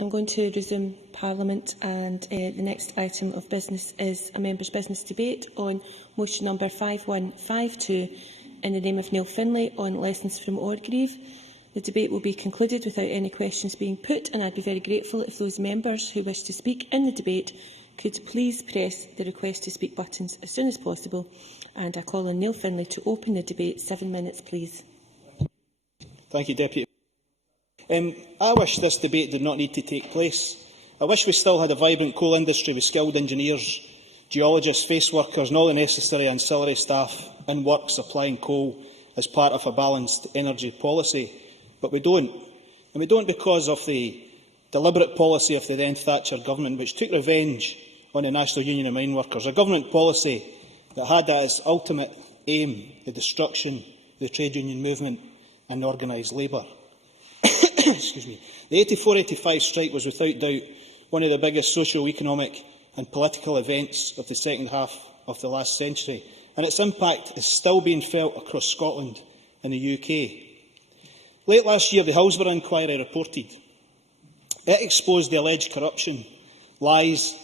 I'm going to resume Parliament, and the next item of business is a members' business debate on motion number 5152 in the name of Neil Finlay on lessons from Orgreave. The debate will be concluded without any questions being put, and I'd be very grateful if those members who wish to speak in the debate could please press the request to speak buttons as soon as possible. And I call on Neil Finlay to open the debate. 7 minutes, please. Thank you, Deputy. I wish this debate did not need to take place. I wish we still had a vibrant coal industry with skilled engineers, geologists, face workers and all the necessary ancillary staff in work supplying coal as part of a balanced energy policy. But we don't. And we don't because of the deliberate policy of the then Thatcher government, which took revenge on the National Union of Mine Workers, a government policy that had as its ultimate aim the destruction of the trade union movement and organised labour. Excuse me. The 84-85 strike was without doubt one of the biggest socio-economic and political events of the second half of the last century, and its impact is still being felt across Scotland and the UK. Late last year, the Hillsborough inquiry reported. It exposed the alleged corruption, lies,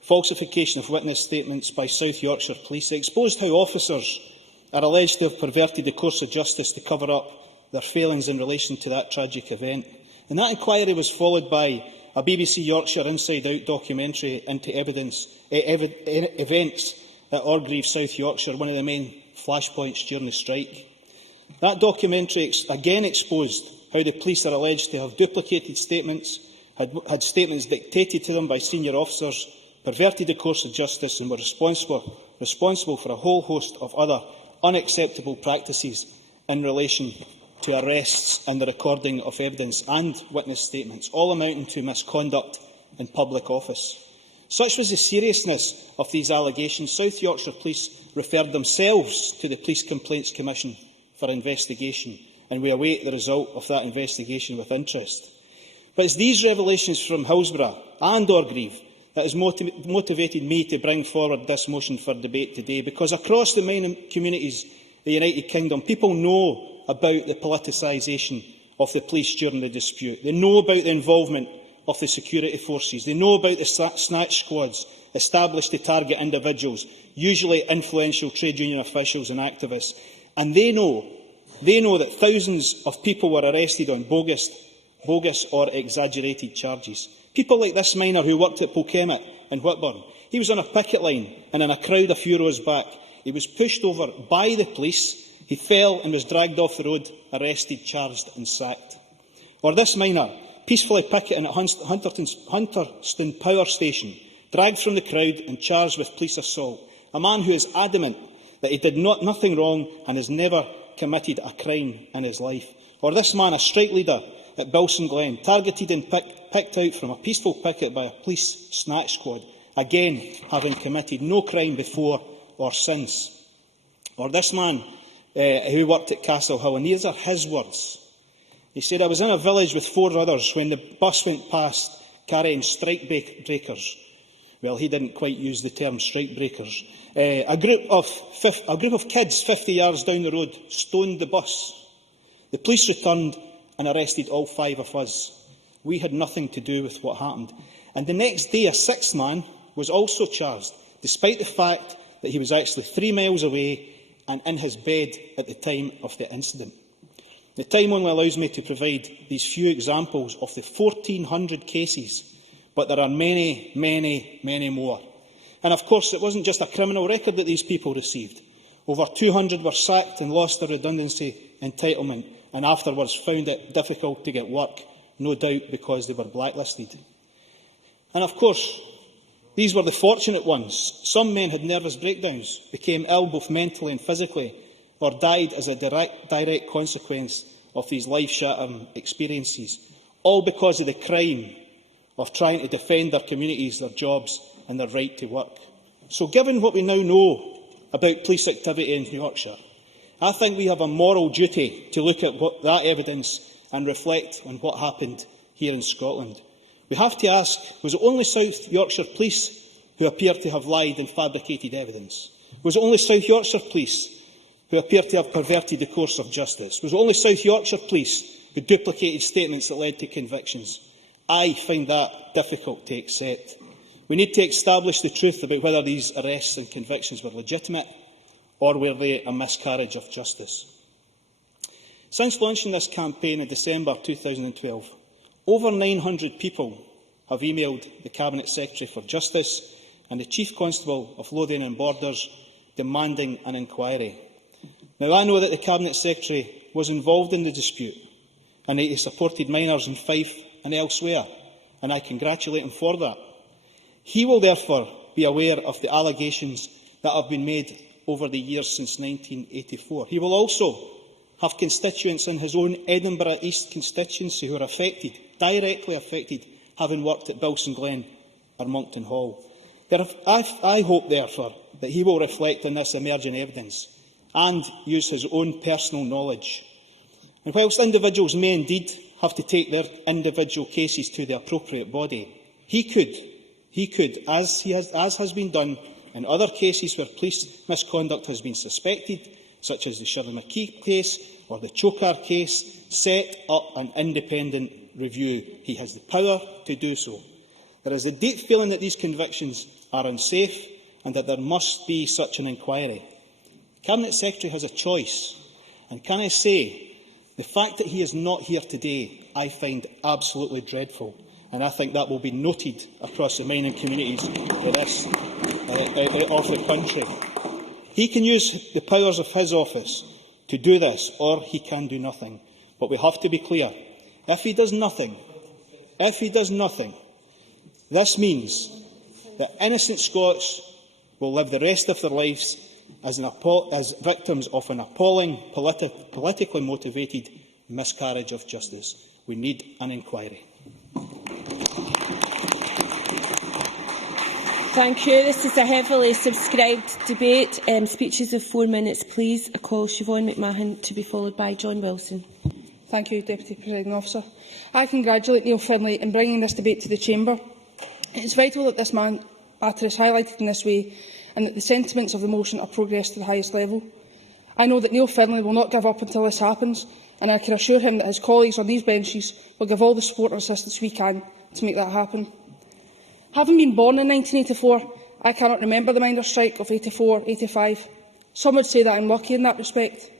falsification of witness statements by South Yorkshire Police. It exposed how officers are alleged to have perverted the course of justice to cover up their failings in relation to that tragic event. And that inquiry was followed by a BBC Yorkshire Inside Out documentary into events at Orgreave, South Yorkshire, one of the main flashpoints during the strike. That documentary again exposed how the police are alleged to have duplicated statements, had statements dictated to them by senior officers, perverted the course of justice and were responsible for a whole host of other unacceptable practices in relation to arrests and the recording of evidence and witness statements, all amounting to misconduct in public office. Such was the seriousness of these allegations, South Yorkshire Police referred themselves to the Police Complaints Commission for investigation, and we await the result of that investigation with interest. But it's these revelations from Hillsborough and Orgreave that has motivated me to bring forward this motion for debate today, because across the mining communities of the United Kingdom, people know about the politicisation of the police during the dispute. They know about the involvement of the security forces. They know about the snatch squads established to target individuals, usually influential trade union officials and activists. And they know that thousands of people were arrested on bogus or exaggerated charges. People like this miner who worked at Polkemmet in Whitburn. He was on a picket line, and in a crowd a few rows back, he was pushed over by the police. He fell and was dragged off the road, arrested, charged and sacked. Or this miner, peacefully picketing at Hunterston Power Station, dragged from the crowd and charged with police assault. A man who is adamant that he did nothing wrong and has never committed a crime in his life. Or this man, a strike leader at Bilson Glen, targeted and picked out from a peaceful picket by a police snatch squad, again having committed no crime before or since. Or this man who worked at Castle Hill, and these are his words. He said, "I was in a village with 4 others when the bus went past carrying strike breakers." Well, he didn't quite use the term strike breakers. A group of kids 50 yards down the road stoned the bus. The police returned and arrested all 5 of us. We had nothing to do with what happened. And the next day, a 6th man was also charged, despite the fact that he was actually 3 miles away and in his bed at the time of the incident. The time only allows me to provide these few examples of the 1,400 cases, but there are many, many, many more. And of course, it wasn't just a criminal record that these people received. Over 200 were sacked and lost their redundancy entitlement, and afterwards found it difficult to get work, no doubt because they were blacklisted. And of course, these were the fortunate ones. Some men had nervous breakdowns, became ill both mentally and physically, or died as a direct consequence of these life-shattering experiences, all because of the crime of trying to defend their communities, their jobs and their right to work. So given what we now know about police activity in Yorkshire, I think we have a moral duty to look at that evidence and reflect on what happened here in Scotland. We have to ask, was it only South Yorkshire Police who appear to have lied and fabricated evidence? Was it only South Yorkshire Police who appear to have perverted the course of justice? Was it only South Yorkshire Police who duplicated statements that led to convictions? I find that difficult to accept. We need to establish the truth about whether these arrests and convictions were legitimate or were they a miscarriage of justice. Since launching this campaign in December 2012, over 900 people have emailed the Cabinet Secretary for Justice and the Chief Constable of Lothian and Borders demanding an inquiry. Now, I know that the Cabinet Secretary was involved in the dispute and that he supported miners in Fife and elsewhere, and I congratulate him for that. He will therefore be aware of the allegations that have been made over the years since 1984. He will also have constituents in his own Edinburgh East constituency who are affected, directly affected, having worked at Bilson Glen or Monkton Hall. I hope, therefore, that he will reflect on this emerging evidence and use his own personal knowledge. And whilst individuals may indeed have to take their individual cases to the appropriate body, he could, as has been done in other cases where police misconduct has been suspected, such as the Shirley McKee case or the Chokar case, set up an independent review. He has the power to do so. There is a deep feeling that these convictions are unsafe and that there must be such an inquiry. The Cabinet Secretary has a choice, and can I say, the fact that he is not here today I find absolutely dreadful, and I think that will be noted across the mining communities of the country. He can use the powers of his office to do this, or he can do nothing. But we have to be clear. If he does nothing, this means that innocent Scots will live the rest of their lives as victims of an appalling, politically motivated miscarriage of justice. We need an inquiry. Thank you. This is a heavily subscribed debate. Speeches of 4 minutes, please. I call Siobhan McMahon to be followed by John Wilson. Thank you, Deputy Presiding Officer. I congratulate Neil Finlay in bringing this debate to the Chamber. It is vital that this matter is highlighted in this way and that the sentiments of the motion are progressed to the highest level. I know that Neil Finlay will not give up until this happens, and I can assure him that his colleagues on these benches will give all the support and assistance we can to make that happen. Having been born in 1984, I cannot remember the miners' strike of 84-85. Some would say that I am lucky in that respect.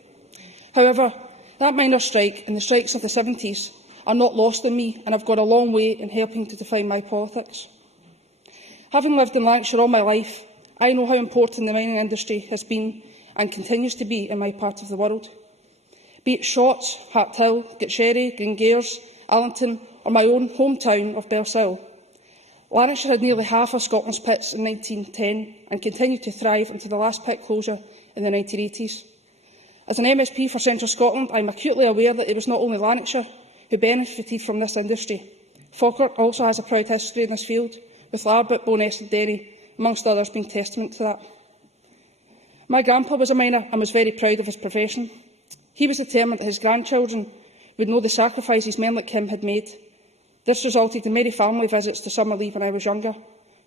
However, that miners' strike and the strikes of the 70s are not lost on me, and I have gone a long way in helping to define my politics. Having lived in Lancashire all my life, I know how important the mining industry has been and continues to be in my part of the world. Be it Shotts, Hat Hill, Gitsherry, Greengayers, Allington or my own hometown of Belsill, Lanarkshire had nearly half of Scotland's pits in 1910 and continued to thrive until the last pit closure in the 1980s. As an MSP for Central Scotland, I am acutely aware that it was not only Lanarkshire who benefited from this industry. Falkirk also has a proud history in this field, with Larbert, Bowness and Derry, amongst others, being testament to that. My grandpa was a miner and was very proud of his profession. He was determined that his grandchildren would know the sacrifices men like him had made. This resulted in many family visits to summer leave when I was younger,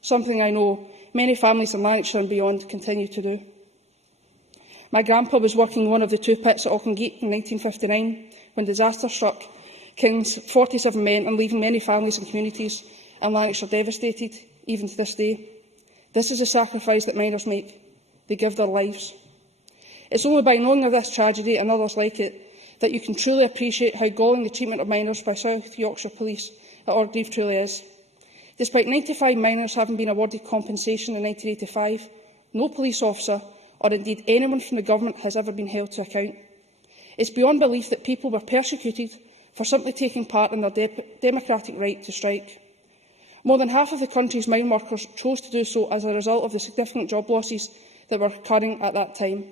something I know many families in Lanarkshire and beyond continue to do. My grandpa was working in one of the 2 pits at Auchengate in 1959 when disaster struck, killing 47 men and leaving many families and communities in Lanarkshire devastated, even to this day. This is a sacrifice that miners make. They give their lives. It's only by knowing of this tragedy and others like it that you can truly appreciate how galling the treatment of miners by South Yorkshire Police at Orgreave truly is. Despite 95 miners having been awarded compensation in 1985, no police officer, or indeed anyone from the government, has ever been held to account. It's beyond belief that people were persecuted for simply taking part in their democratic right to strike. More than half of the country's mine workers chose to do so as a result of the significant job losses that were occurring at that time.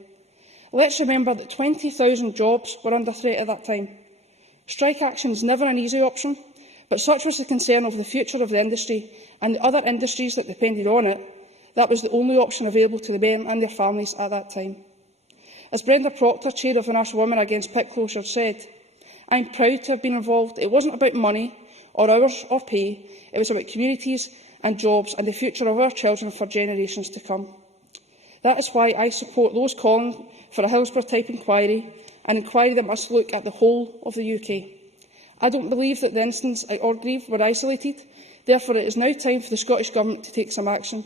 Let's remember that 20,000 jobs were under threat at that time. Strike action is never an easy option, but such was the concern over the future of the industry and the other industries that depended on it, that was the only option available to the men and their families at that time. As Brenda Proctor, chair of the National Women Against Pit Closure, said, "I am proud to have been involved. It wasn't about money or hours or pay, it was about communities and jobs and the future of our children for generations to come." That is why I support those calling for a Hillsborough-type inquiry, an inquiry that must look at the whole of the UK. I don't believe that the incidents at Orgreave were isolated. Therefore, it is now time for the Scottish Government to take some action.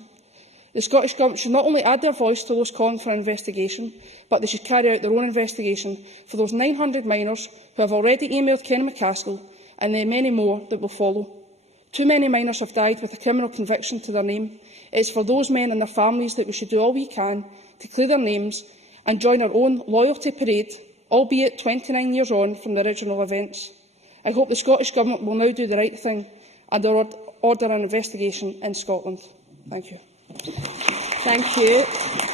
The Scottish Government should not only add their voice to those calling for an investigation, but they should carry out their own investigation for those 900 minors who have already emailed Ken McCaskill and the many more that will follow. Too many minors have died with a criminal conviction to their name. It is for those men and their families that we should do all we can to clear their names and join our own loyalty parade, albeit 29 years on from the original events. I hope the Scottish Government will now do the right thing and order an investigation in Scotland. Thank you. Thank you.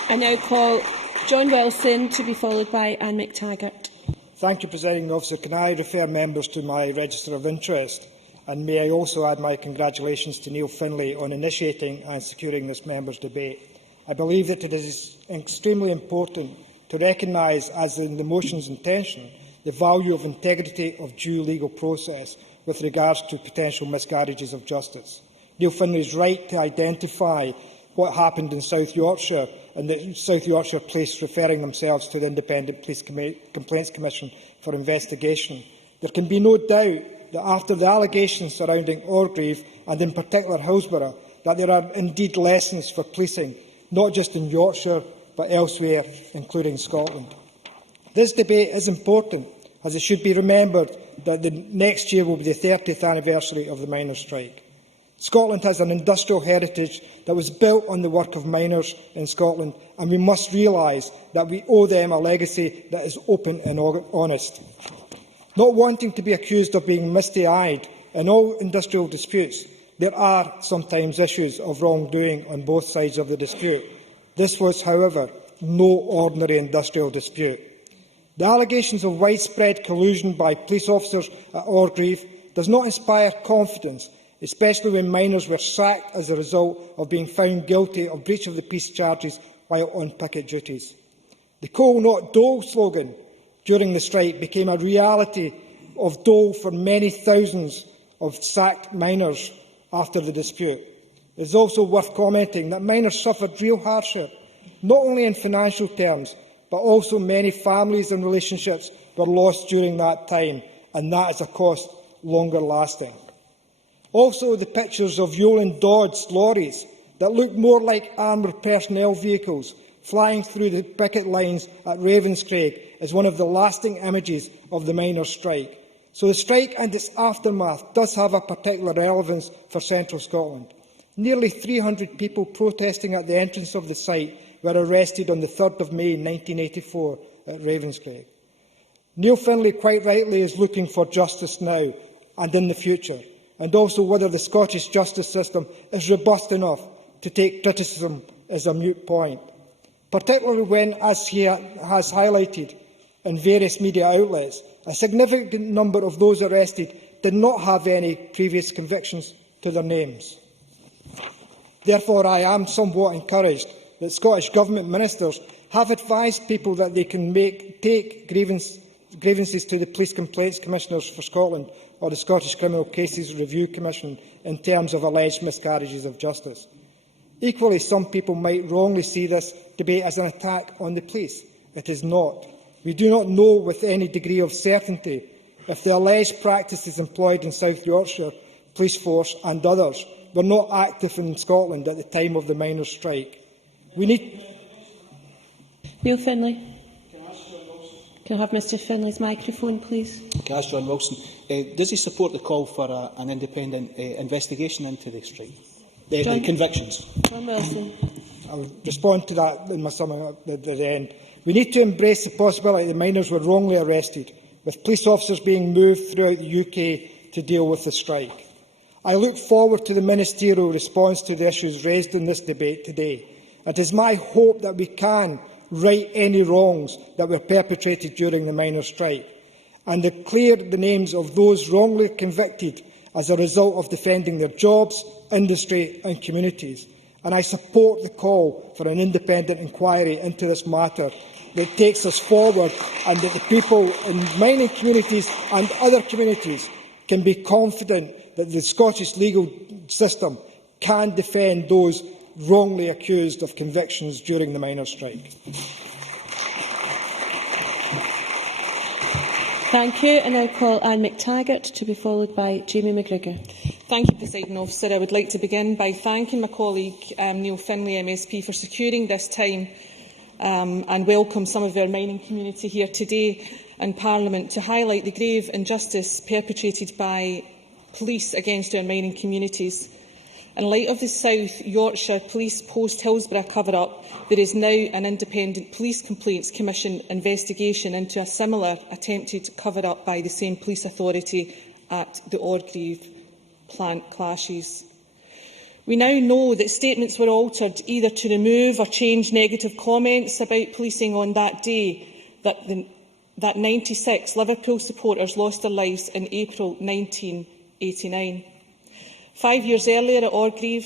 I now call John Wilson to be followed by Anne McTaggart. Thank you, Presiding Officer. Can I refer members to my register of interest? And may I also add my congratulations to Neil Finlay on initiating and securing this members' debate. I believe that it is extremely important to recognise, as in the motion's intention, the value of integrity of due legal process with regards to potential miscarriages of justice. Neil Finlay is right to identify what happened in South Yorkshire and the South Yorkshire Police referring themselves to the Independent Police Complaints Commission for investigation. There can be no doubt that after the allegations surrounding Orgreave and in particular Hillsborough, that there are indeed lessons for policing, not just in Yorkshire but elsewhere, including Scotland. This debate is important, as it should be remembered that the next year will be the 30th anniversary of the miners' strike. Scotland has an industrial heritage that was built on the work of miners in Scotland, and we must realise that we owe them a legacy that is open and honest. Not wanting to be accused of being misty-eyed, in all industrial disputes, there are sometimes issues of wrongdoing on both sides of the dispute. This was, however, no ordinary industrial dispute. The allegations of widespread collusion by police officers at Orgreave does not inspire confidence, especially when miners were sacked as a result of being found guilty of breach of the peace charges while on picket duties. The "Coal not Dole" slogan during the strike became a reality of dole for many thousands of sacked miners after the dispute. It is also worth commenting that miners suffered real hardship, not only in financial terms, but also many families and relationships were lost during that time, and that is a cost longer lasting. Also, the pictures of Yolande Dodds lorries that looked more like armoured personnel vehicles flying through the picket lines at Ravenscraig is one of the lasting images of the miners' strike. So the strike and its aftermath does have a particular relevance for Central Scotland. Nearly 300 people protesting at the entrance of the site were arrested on the 3rd of May 1984 at Ravenscraig. Neil Finlay, quite rightly, is looking for justice now and in the future, and also whether the Scottish justice system is robust enough to take criticism is a moot point, particularly when, as he has highlighted in various media outlets, a significant number of those arrested did not have any previous convictions to their names. Therefore, I am somewhat encouraged that Scottish Government ministers have advised people that they can take grievances to the Police Complaints Commissioners for Scotland or the Scottish Criminal Cases Review Commission in terms of alleged miscarriages of justice. Equally, some people might wrongly see this debate as an attack on the police. It is not. We do not know with any degree of certainty if the alleged practices employed in South Yorkshire Police Force and others were not active in Scotland at the time of the miners' strike. We need... Neil Finlay. Can I have Mr Finlay's microphone, please? Can I ask John Wilson, does he support the call for an independent investigation into the strike? The convictions? John Wilson. I will respond to that in my summing up at the end. We need to embrace the possibility that miners were wrongly arrested, with police officers being moved throughout the UK to deal with the strike. I look forward to the ministerial response to the issues raised in this debate today. It is my hope that we can right any wrongs that were perpetrated during the miners' strike and clear the names of those wrongly convicted as a result of defending their jobs, industry and communities. And I support the call for an independent inquiry into this matter that takes us forward, and that the people in mining communities and other communities can be confident that the Scottish legal system can defend those wrongly accused of convictions during the miners' strike. Thank you. And I call Anne McTaggart to be followed by Jamie McGrigor. Thank you, Presiding Officer. I would like to begin by thanking my colleague Neil Finlay MSP for securing this time and welcome some of our mining community here today in Parliament to highlight the grave injustice perpetrated by police against our mining communities. In light of the South Yorkshire Police post-Hillsborough cover-up, there is now an independent Police Complaints Commission investigation into a similar attempted cover-up by the same police authority at the Orgreave plant clashes. We now know that statements were altered either to remove or change negative comments about policing on that day, that 96 Liverpool supporters lost their lives in April 1989. 5 years earlier at Orgreave,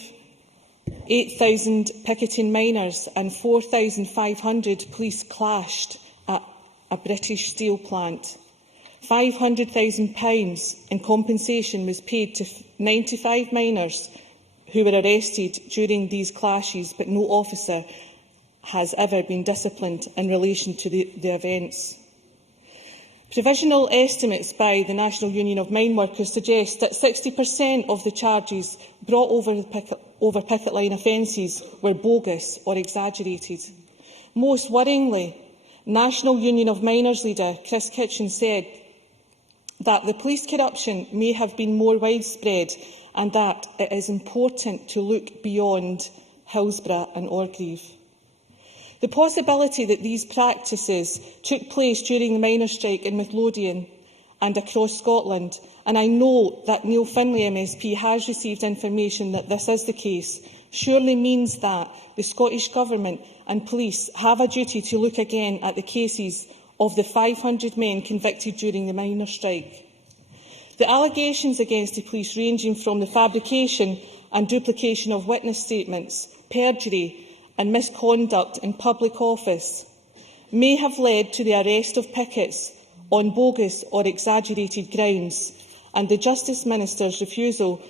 8,000 picketing miners and 4,500 police clashed at a British steel plant. £500,000 in compensation was paid to 95 miners who were arrested during these clashes, but no officer has ever been disciplined in relation to the events. Provisional estimates by the National Union of Mine Workers suggest that 60% of the charges brought over picket line offences were bogus or exaggerated. Most worryingly, National Union of Miners leader Chris Kitchen said that the police corruption may have been more widespread and that it is important to look beyond Hillsborough and Orgreave. The possibility that these practices took place during the miners' strike in Midlothian and across Scotland, and I know that Neil Finlay MSP has received information that this is the case, surely means that the Scottish Government and police have a duty to look again at the cases of the 500 men convicted during the miners' strike. The allegations against the police, ranging from the fabrication and duplication of witness statements, perjury and misconduct in public office, may have led to the arrest of pickets on bogus or exaggerated grounds, and the Justice Minister's refusal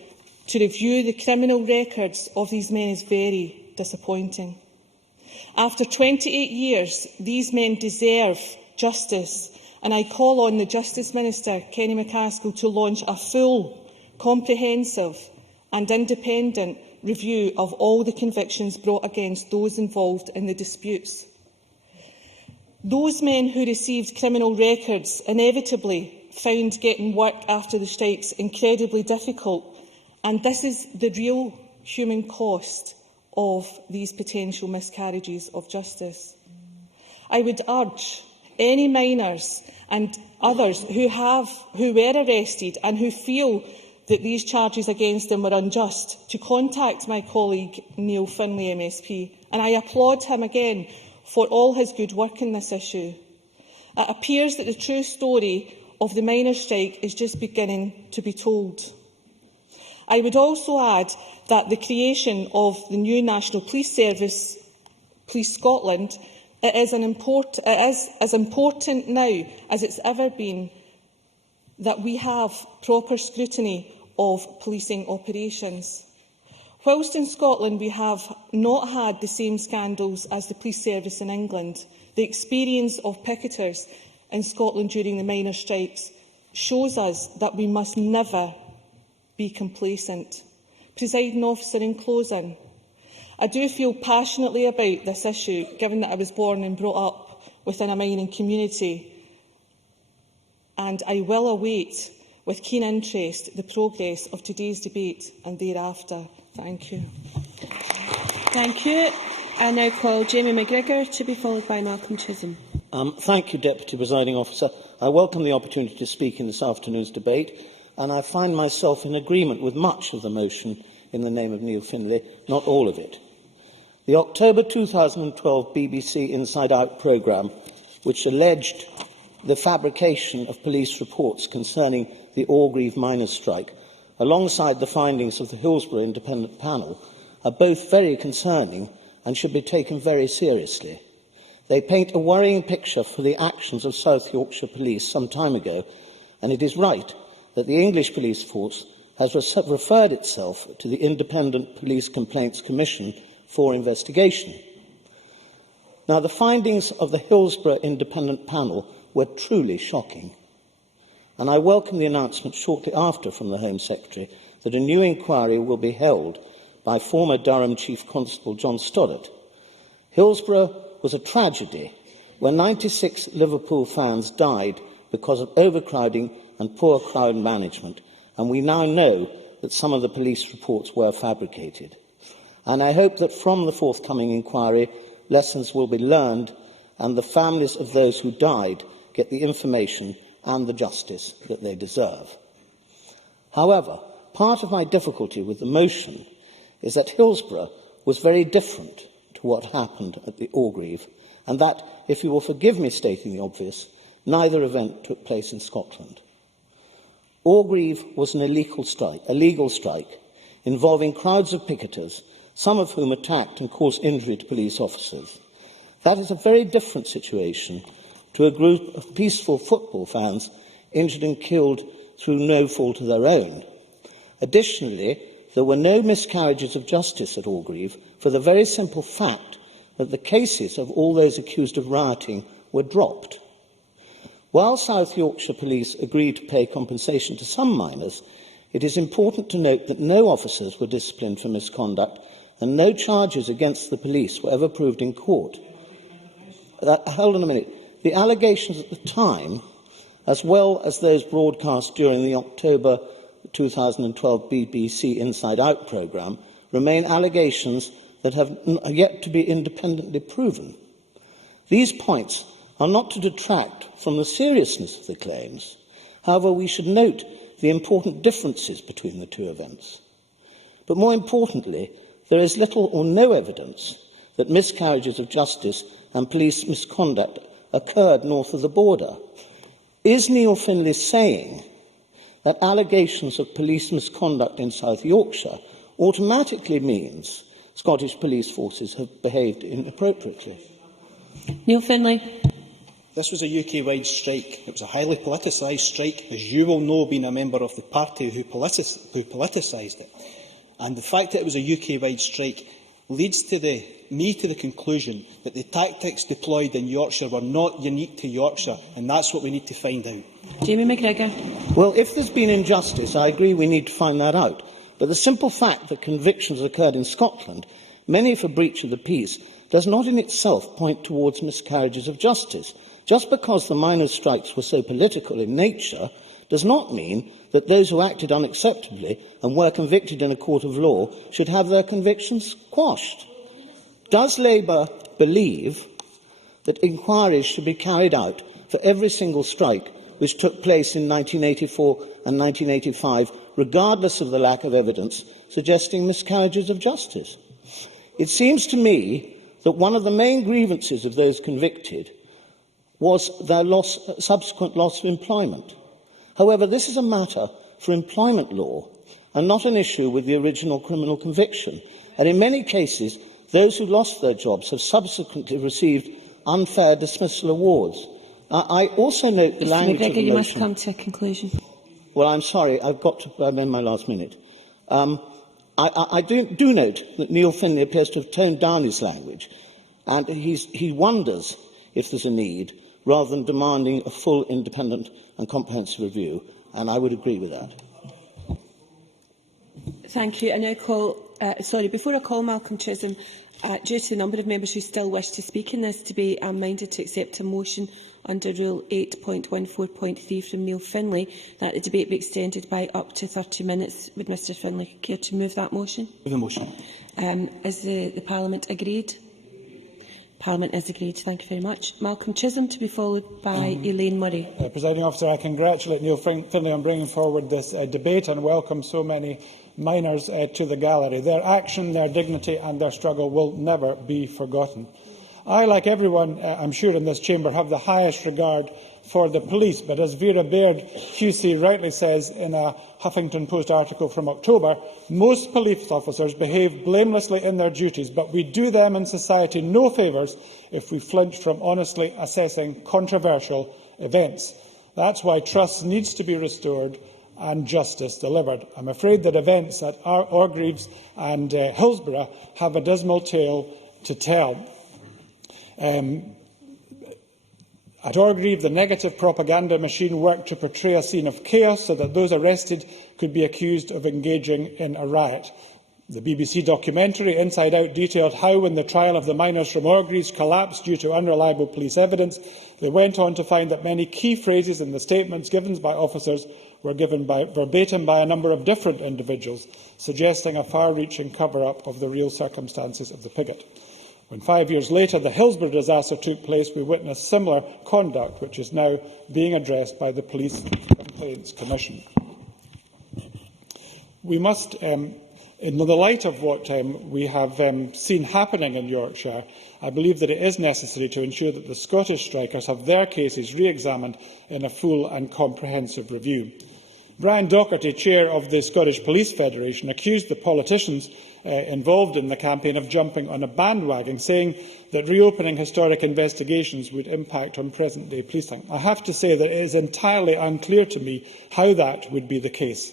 to review the criminal records of these men is very disappointing. After 28 years, these men deserve justice, and I call on the Justice Minister, Kenny McCaskill, to launch a full, comprehensive and independent review of all the convictions brought against those involved in the disputes. Those men who received criminal records inevitably found getting work after the strikes incredibly difficult, and this is the real human cost of these potential miscarriages of justice. I would urge any miners and others who were arrested and who feel that these charges against them were unjust to contact my colleague Neil Finlay MSP, and I applaud him again for all his good work in this issue. It appears that the true story of the miners' strike is just beginning to be told. I would also add that the creation of the new National Police Service, Police Scotland, is as important now as it's ever been that we have proper scrutiny of policing operations. Whilst in Scotland we have not had the same scandals as the police service in England, the experience of picketers in Scotland during the miners' strikes shows us that we must never be complacent. Presiding Officer, in closing, I do feel passionately about this issue, given that I was born and brought up within a mining community, and I will await with keen interest the progress of today's debate and thereafter. Thank you. Thank you. I now call Jamie McGrigor to be followed by Malcolm Chisholm. Thank you, Deputy Presiding Officer. I welcome the opportunity to speak in this afternoon's debate, and I find myself in agreement with much of the motion in the name of Neil Finlay, not all of it. The October 2012 BBC Inside Out programme, which alleged the fabrication of police reports concerning the Orgreave miners' strike, alongside the findings of the Hillsborough Independent Panel, are both very concerning and should be taken very seriously. They paint a worrying picture for the actions of South Yorkshire Police some time ago, and it is right that the English Police Force has referred itself to the Independent Police Complaints Commission for investigation. Now, the findings of the Hillsborough Independent Panel were truly shocking. and I welcome the announcement shortly after from the Home Secretary that a new inquiry will be held by former Durham Chief Constable John Stoddart. Hillsborough was a tragedy where 96 Liverpool fans died because of overcrowding and poor crowd management, and we now know that some of the police reports were fabricated. And I hope that from the forthcoming inquiry, lessons will be learned and the families of those who died get the information and the justice that they deserve. However, part of my difficulty with the motion is that Hillsborough was very different to what happened at the Orgreave, and that, if you will forgive me stating the obvious, neither event took place in Scotland. Orgreave was an illegal strike involving crowds of picketers, some of whom attacked and caused injury to police officers. That is a very different situation to a group of peaceful football fans injured and killed through no fault of their own. Additionally, there were no miscarriages of justice at Orgreave for the very simple fact that the cases of all those accused of rioting were dropped. While South Yorkshire Police agreed to pay compensation to some miners, it is important to note that no officers were disciplined for misconduct and no charges against the police were ever proved in court. Hold on a minute. The allegations at the time, as well as those broadcast during the October 2012 BBC Inside Out programme, remain allegations that have yet to be independently proven. These points are not to detract from the seriousness of the claims. However, we should note the important differences between the two events. But more importantly, there is little or no evidence that miscarriages of justice and police misconduct occurred north of the border. Is Neil Finlay saying that allegations of police misconduct in South Yorkshire automatically means Scottish police forces have behaved inappropriately? Neil Finlay. This was a UK-wide strike. It was a highly politicised strike, as you will know, being a member of the party who politicised it. And the fact that it was a UK-wide strike leads me to the conclusion that the tactics deployed in Yorkshire were not unique to Yorkshire, and that's what we need to find out. Jamie McTaggart. Well, if there's been injustice, I agree we need to find that out. But the simple fact that convictions occurred in Scotland, many for breach of the peace, does not in itself point towards miscarriages of justice. Just because the miners' strikes were so political in nature does not mean that those who acted unacceptably and were convicted in a court of law should have their convictions quashed. Does Labour believe that inquiries should be carried out for every single strike which took place in 1984 and 1985, regardless of the lack of evidence suggesting miscarriages of justice? It seems to me that one of the main grievances of those convicted was their subsequent loss of employment. However, this is a matter for employment law and not an issue with the original criminal conviction. And in many cases, those who lost their jobs have subsequently received unfair dismissal awards. I also note the language of the motion. You must come to a conclusion. Well, I'm sorry, I'm in my last minute. I do note that Neil Finlay appears to have toned down his language, and he wonders if there's a need, rather than demanding a full, independent and comprehensive review, and I would agree with that. Thank you. I now call, before I call Malcolm Chisholm, due to the number of members who still wish to speak in this debate, I'm minded to accept a motion under Rule 8.14.3 from Neil Finlay that the debate be extended by up to 30 minutes. Would Mr Finlay care to move that motion? Move the motion. Is the Parliament agreed? Parliament is agreed. Thank you very much. Malcolm Chisholm, to be followed by Elaine Murray. Presiding Officer, I congratulate Neil Finlay on bringing forward this debate and welcome so many miners to the gallery. Their action, their dignity and their struggle will never be forgotten. I, like everyone, I'm sure, in this chamber, have the highest regard for the police, but as Vera Baird QC rightly says in a Huffington Post article from October, most police officers behave blamelessly in their duties, but we do them and society no favours if we flinch from honestly assessing controversial events. That's why trust needs to be restored and justice delivered. I'm afraid that events at Orgreaves and Hillsborough have a dismal tale to tell. At Orgreave, the negative propaganda machine worked to portray a scene of chaos so that those arrested could be accused of engaging in a riot. The BBC documentary Inside Out detailed how, when the trial of the miners from Orgreave collapsed due to unreliable police evidence, they went on to find that many key phrases in the statements given by officers were given verbatim by a number of different individuals, suggesting a far-reaching cover-up of the real circumstances of the picket. When 5 years later the Hillsborough disaster took place, we witnessed similar conduct, which is now being addressed by the Police Complaints Commission. We must, in the light of what we have seen happening in Yorkshire, I believe that it is necessary to ensure that the Scottish strikers have their cases re-examined in a full and comprehensive review. Brian Docherty, chair of the Scottish Police Federation, accused the politicians involved in the campaign of jumping on a bandwagon, saying that reopening historic investigations would impact on present-day policing. I have to say that it is entirely unclear to me how that would be the case.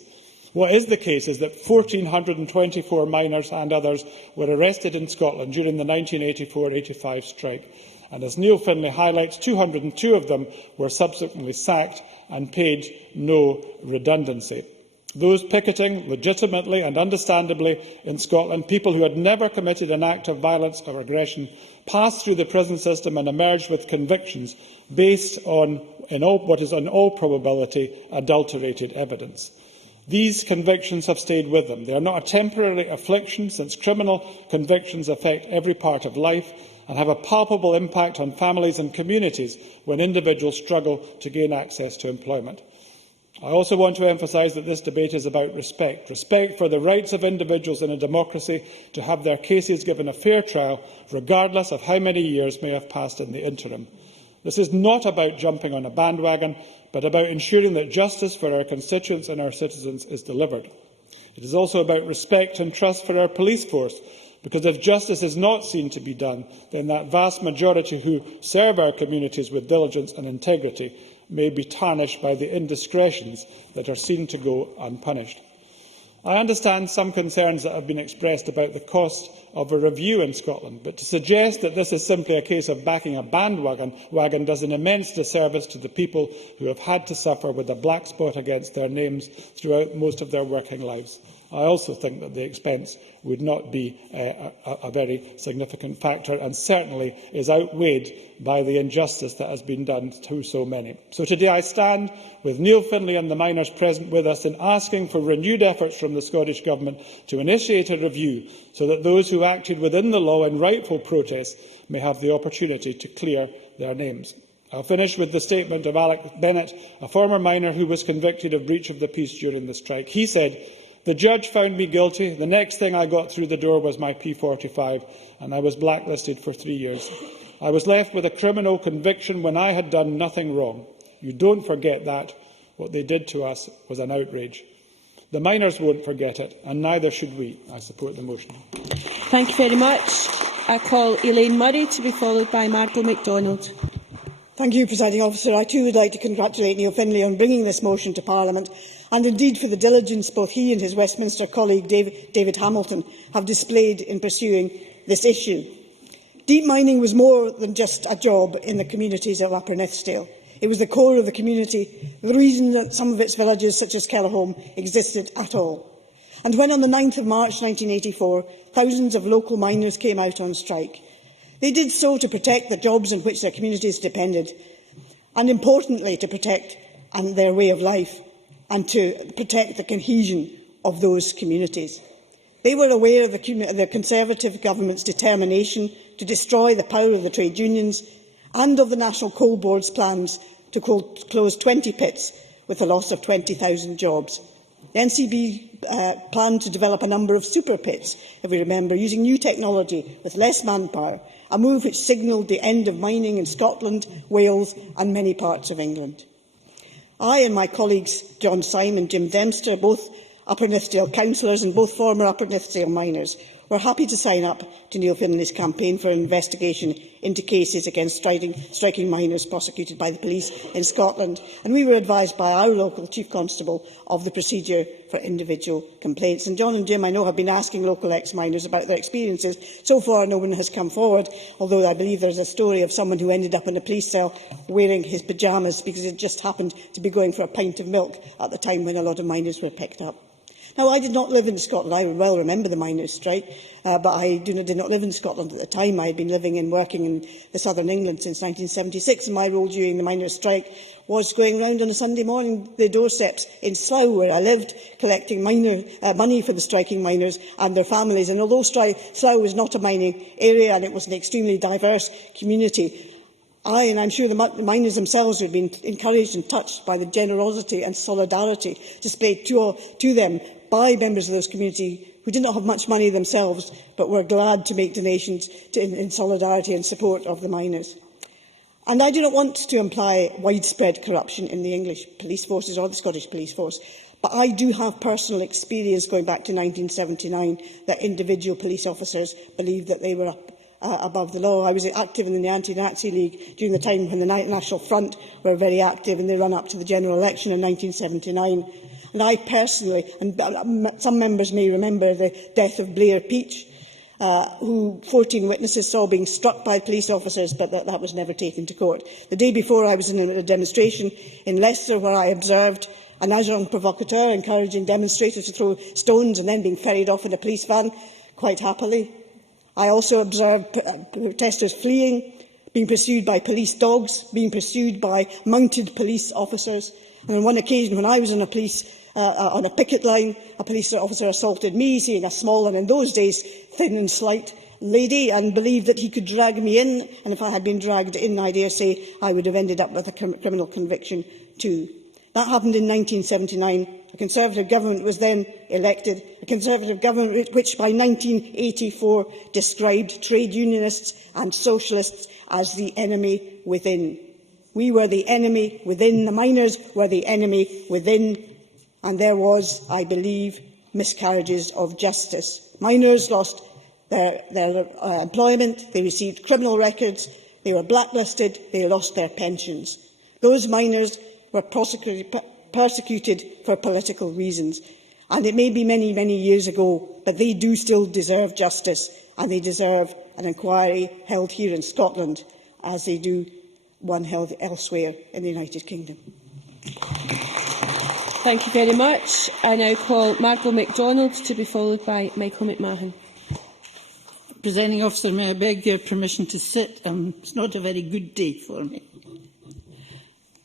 What is the case is that 1,424 miners and others were arrested in Scotland during the 1984-85 strike, and as Neil Finlay highlights, 202 of them were subsequently sacked and paid no redundancy. Those picketing legitimately and understandably in Scotland, people who had never committed an act of violence or aggression, passed through the prison system and emerged with convictions based on, what is in all probability, adulterated evidence. These convictions have stayed with them. They are not a temporary affliction, since criminal convictions affect every part of life and have a palpable impact on families and communities when individuals struggle to gain access to employment. I also want to emphasise that this debate is about respect. Respect for the rights of individuals in a democracy to have their cases given a fair trial, regardless of how many years may have passed in the interim. This is not about jumping on a bandwagon, but about ensuring that justice for our constituents and our citizens is delivered. It is also about respect and trust for our police force, because if justice is not seen to be done, then that vast majority who serve our communities with diligence and integrity may be tarnished by the indiscretions that are seen to go unpunished. I understand some concerns that have been expressed about the cost of a review in Scotland, but to suggest that this is simply a case of backing a bandwagon does an immense disservice to the people who have had to suffer with a black spot against their names throughout most of their working lives. I also think that the expense would not be a very significant factor, and certainly is outweighed by the injustice that has been done to so many. So today I stand with Neil Finlay and the miners present with us in asking for renewed efforts from the Scottish Government to initiate a review so that those who acted within the law in rightful protest may have the opportunity to clear their names. I'll finish with the statement of Alex Bennett, a former miner who was convicted of breach of the peace during the strike. He said, "The judge found me guilty. The next thing I got through the door was my P45, and I was blacklisted for 3 years. I was left with a criminal conviction when I had done nothing wrong. You don't forget that. What they did to us was an outrage." The miners won't forget it, and neither should we. I support the motion. Thank you very much. I call Elaine Murray to be followed by Margaret MacDonald. Thank you, Presiding Officer. I too would like to congratulate Neil Finlay on bringing this motion to Parliament, and indeed for the diligence both he and his Westminster colleague David Hamilton have displayed in pursuing this issue. Deep mining was more than just a job in the communities of Upper Nithsdale. It was the core of the community, the reason that some of its villages, such as Kellerholm, existed at all. And when on the 9th of March 1984, thousands of local miners came out on strike, they did so to protect the jobs on which their communities depended, and importantly to protect their way of life and to protect the cohesion of those communities. They were aware of the Conservative government's determination to destroy the power of the trade unions and of the National Coal Board's plans to close 20 pits with the loss of 20,000 jobs. The NCB planned to develop a number of super pits, if we remember, using new technology with less manpower, a move which signalled the end of mining in Scotland, Wales and many parts of England. I and my colleagues John Syme and Jim Dempster, both Upper Nithsdale councillors and both former Upper Nithsdale miners, We're happy to sign up to Neil Finlay's campaign for an investigation into cases against striking minors prosecuted by the police in Scotland, and we were advised by our local Chief Constable of the procedure for individual complaints. And John and Jim, I know, have been asking local ex-miners about their experiences. So far, no one has come forward, although I believe there is a story of someone who ended up in a police cell wearing his pyjamas because it just happened to be going for a pint of milk at the time when a lot of miners were picked up. Now, I did not live in Scotland. I well remember the miners' strike, but I did not live in Scotland at the time. I had been living and working in the southern England since 1976, and my role during the miners' strike was going round on a Sunday morning the doorsteps in Slough, where I lived, collecting money for the striking miners and their families. And although Slough was not a mining area and it was an extremely diverse community, and I'm sure the miners themselves have been encouraged and touched by the generosity and solidarity displayed to them by members of those community who did not have much money themselves, but were glad to make donations in solidarity and support of the miners. And I do not want to imply widespread corruption in the English police forces or the Scottish police force, but I do have personal experience going back to 1979 that individual police officers believed that they were above the law. I was active in the Anti-Nazi League during the time when the National Front were very active in the run-up to the general election in 1979. And I personally, and some members may remember the death of Blair Peach, who 14 witnesses saw being struck by police officers, but that was never taken to court. The day before, I was in a demonstration in Leicester where I observed an agent provocateur encouraging demonstrators to throw stones and then being ferried off in a police van quite happily. I also observed protesters fleeing, being pursued by police dogs, being pursued by mounted police officers. And on one occasion, when I was on a picket line, a police officer assaulted me, seeing a small and, in those days, thin and slight lady, and believed that he could drag me in. And if I had been dragged in, I dare say I would have ended up with a criminal conviction too. That happened in 1979. A Conservative government was then elected, a Conservative government which by 1984 described trade unionists and socialists as the enemy within. We were the enemy within, the miners were the enemy within, and there was, I believe, miscarriages of justice. Miners lost their employment, they received criminal records, they were blacklisted, they lost their pensions. Those miners were persecuted for political reasons. And it may be many, many years ago, but they do still deserve justice, and they deserve an inquiry held here in Scotland, as they do one held elsewhere in the United Kingdom. Thank you very much. I now call Margot MacDonald to be followed by Michael McMahon. Presiding Officer, may I beg your permission to sit? It's not a very good day for me.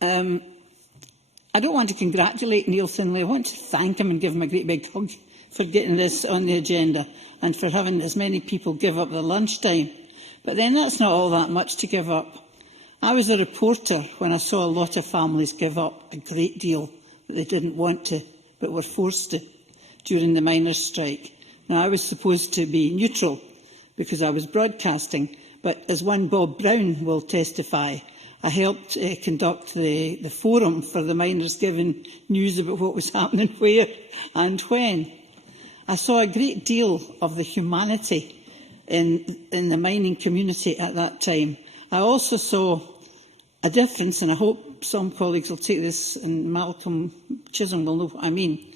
I don't want to congratulate Neil Finlay. I want to thank him and give him a great big hug for getting this on the agenda and for having as many people give up their lunchtime. But then that's not all that much to give up. I was a reporter when I saw a lot of families give up a great deal that they didn't want to, but were forced to, during the miners' strike. Now, I was supposed to be neutral because I was broadcasting, but as one Bob Brown will testify, I helped conduct the forum for the miners, giving news about what was happening where and when. I saw a great deal of the humanity in the mining community at that time. I also saw a difference, and I hope some colleagues will take this, and Malcolm Chisholm will know what I mean,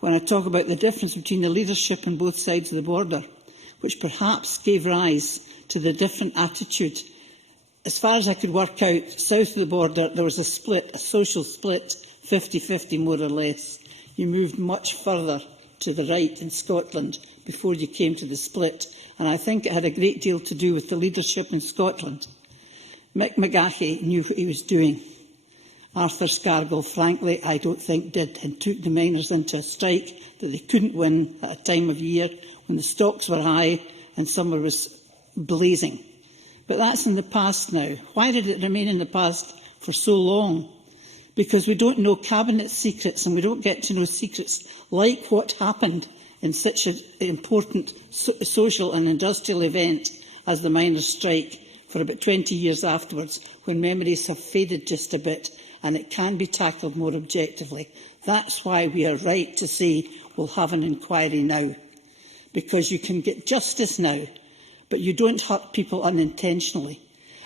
when I talk about the difference between the leadership on both sides of the border, which perhaps gave rise to the different attitude. As far as I could work out, south of the border, there was a split, a social split, 50-50 more or less. You moved much further to the right in Scotland before you came to the split, and I think it had a great deal to do with the leadership in Scotland. Mick McGahey knew what he was doing. Arthur Scargill, frankly, I don't think did, and took the miners into a strike that they couldn't win at a time of year when the stocks were high and summer was blazing. But that's in the past now. Why did it remain in the past for so long? Because we don't know cabinet secrets, and we don't get to know secrets like what happened in such an important social and industrial event as the miners' strike for about 20 years afterwards, when memories have faded just a bit and it can be tackled more objectively. That's why we are right to say we'll have an inquiry now. because you can get justice now, but you don't hurt people unintentionally.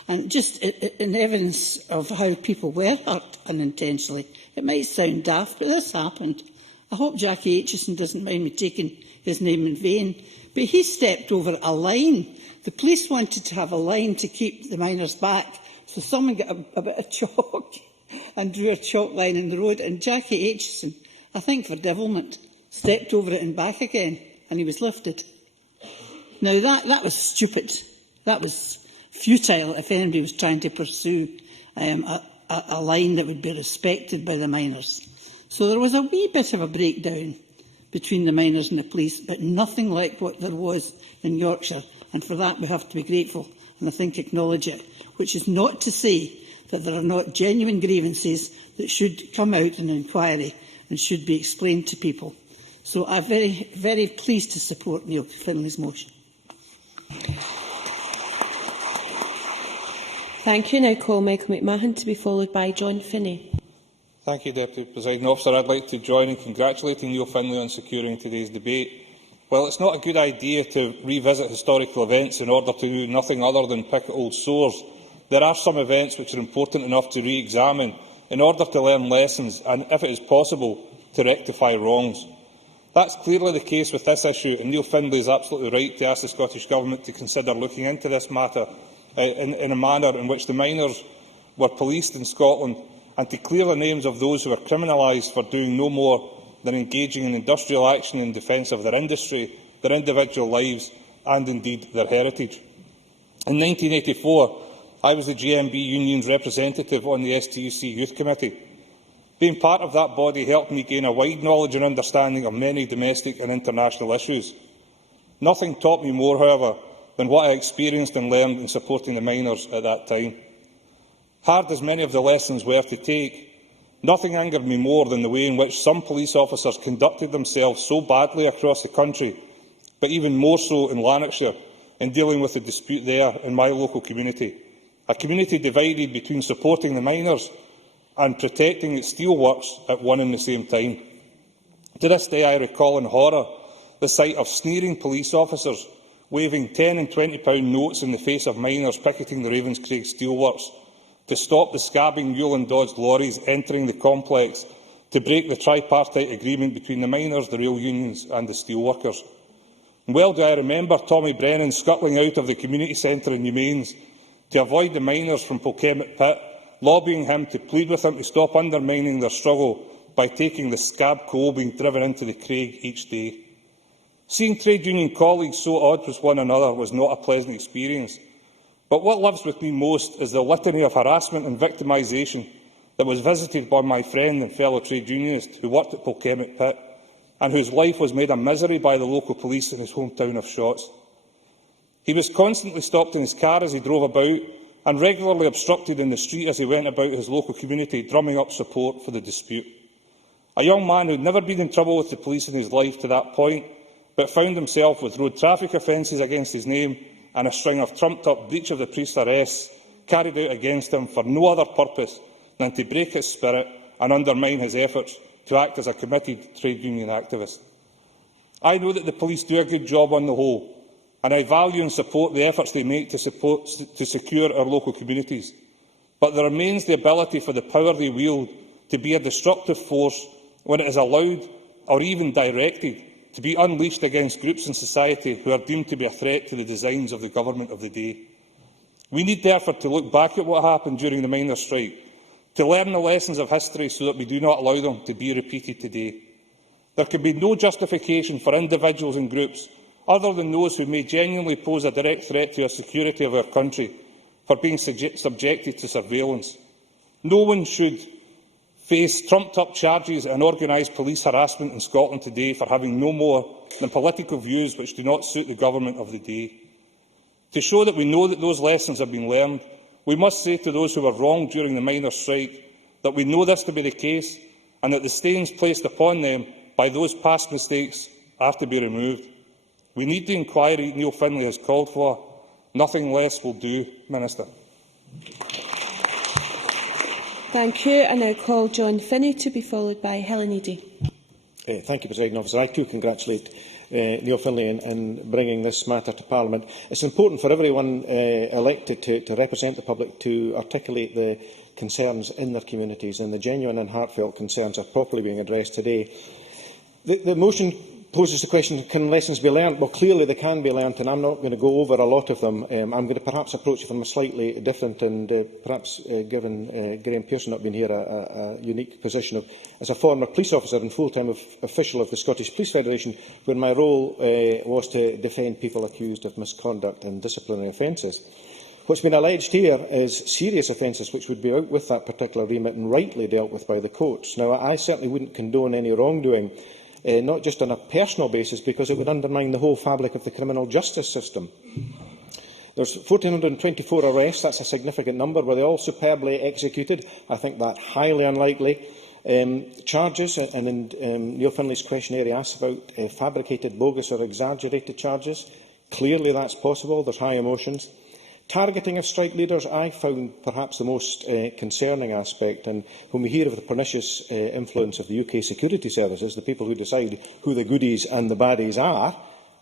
And just in evidence of how people were hurt unintentionally, it might sound daft, but this happened. I hope Jackie Aitchison doesn't mind me taking his name in vain, but he stepped over a line. The police wanted to have a line to keep the miners back, so someone got a bit of chalk and drew a chalk line in the road, and Jackie Aitchison, I think for devilment, stepped over it and back again, and he was lifted. Now, that was stupid. That was futile if anybody was trying to pursue a line that would be respected by the miners. So there was a wee bit of a breakdown between the miners and the police, but nothing like what there was in Yorkshire. And for that we have to be grateful and I think acknowledge it, which is not to say that there are not genuine grievances that should come out in an inquiry and should be explained to people. So I'm very, very pleased to support Neil Finlay's motion. Thank you. Now call Michael McMahon to be followed by John Finney. Thank you, Deputy Presiding Officer. I'd like to join in congratulating Neil Finlay on securing today's debate. While it's not a good idea to revisit historical events in order to do nothing other than pick at old sores, there are some events which are important enough to re-examine in order to learn lessons and, if it is possible, to rectify wrongs. That's clearly the case with this issue, and Neil Finlay is absolutely right to ask the Scottish Government to consider looking into this matter in a manner in which the miners were policed in Scotland, and to clear the names of those who were criminalised for doing no more than engaging in industrial action in defence of their industry, their individual lives and indeed their heritage. In 1984, I was the GMB Union's representative on the STUC Youth Committee. Being part of that body helped me gain a wide knowledge and understanding of many domestic and international issues. Nothing taught me more, however, than what I experienced and learned in supporting the miners at that time. Hard as many of the lessons were to take, nothing angered me more than the way in which some police officers conducted themselves so badly across the country, but even more so in Lanarkshire, in dealing with the dispute there in my local community. A community divided between supporting the miners and protecting its steelworks at one and the same time. To this day I recall in horror the sight of sneering police officers waving £10 and £20 notes in the face of miners picketing the Ravenscraig steelworks, to stop the scabbing Newland Dodge lorries entering the complex, to break the tripartite agreement between the miners, the rail unions and the steelworkers. Well do I remember Tommy Brennan scuttling out of the community centre in Newmains to avoid the miners from Polkemmet Pit, lobbying him to plead with him to stop undermining their struggle by taking the scab coal being driven into the Craig each day. Seeing trade union colleagues so at odds with one another was not a pleasant experience. But what lives with me most is the litany of harassment and victimisation that was visited by my friend and fellow trade unionist who worked at Polkemmet Pit and whose life was made a misery by the local police in his hometown of Shotts. He was constantly stopped in his car as he drove about and regularly obstructed in the street as he went about his local community, drumming up support for the dispute. A young man who had never been in trouble with the police in his life to that point, but found himself with road traffic offences against his name and a string of trumped-up breach of the peace arrests carried out against him for no other purpose than to break his spirit and undermine his efforts to act as a committed trade union activist. I know that the police do a good job on the whole, and I value and support the efforts they make to secure our local communities. But there remains the ability for the power they wield to be a destructive force when it is allowed, or even directed, to be unleashed against groups in society who are deemed to be a threat to the designs of the government of the day. We need therefore to look back at what happened during the miners' strike, to learn the lessons of history so that we do not allow them to be repeated today. There can be no justification for individuals and groups, other than those who may genuinely pose a direct threat to the security of our country, for being subjected to surveillance. No one should face trumped-up charges and organised police harassment in Scotland today for having no more than political views which do not suit the government of the day. To show that we know that those lessons have been learned, we must say to those who were wrong during the miners' strike that we know this to be the case and that the stains placed upon them by those past mistakes are to be removed. We need the inquiry Neil Finlay has called for. Nothing less will do, Minister. Thank you. I now call John Finney to be followed by Helen Eadie. Thank you, Presiding Officer. I too congratulate Neil Finlay in bringing this matter to Parliament. It's important for everyone elected to represent the public to articulate the concerns in their communities, and the genuine and heartfelt concerns are properly being addressed today. The motion poses the question, can lessons be learned? Well, clearly they can be learned, and I'm not going to go over a lot of them. I'm going to perhaps approach it from a slightly different and perhaps, given Graham Pearson not being here, a unique position of, as a former police officer and full-time official of the Scottish Police Federation, where my role was to defend people accused of misconduct and disciplinary offences. What's been alleged here is serious offences which would be out with that particular remit and rightly dealt with by the courts. Now, I certainly wouldn't condone any wrongdoing, not just on a personal basis, because it would undermine the whole fabric of the criminal justice system. There's 1,424 arrests. That's a significant number. Were they all superbly executed? I think that highly unlikely. Charges, and in Neil Finlay's questionnaire he asks about fabricated, bogus or exaggerated charges. Clearly that's possible. There's high emotions. Targeting of strike leaders, I found perhaps the most concerning aspect, and when we hear of the pernicious influence of the UK security services, the people who decide who the goodies and the baddies are,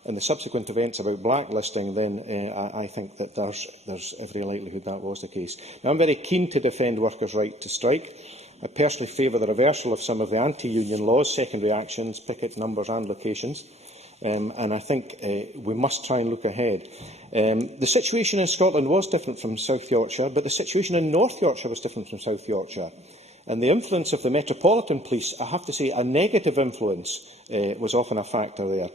and the subsequent events about blacklisting, then I think that there's every likelihood that was the case. Now, I'm very keen to defend workers' right to strike. I personally favour the reversal of some of the anti-union laws, secondary actions, picket numbers and locations. And I think we must try and look ahead. The situation in Scotland was different from South Yorkshire, but the situation in North Yorkshire was different from South Yorkshire. And the influence of the Metropolitan Police, I have to say, a negative influence, was often a factor there.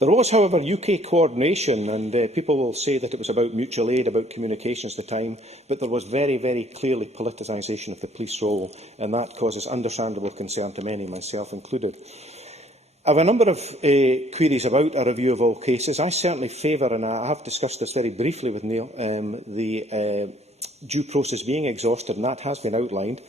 There was, however, UK coordination, and people will say that it was about mutual aid, about communications at the time, but there was very, very clearly politicisation of the police role, and that causes understandable concern to many, myself included. I have a number of queries about a review of all cases. I certainly favour, and I have discussed this very briefly with Neil, the due process being exhausted, and that has been outlined.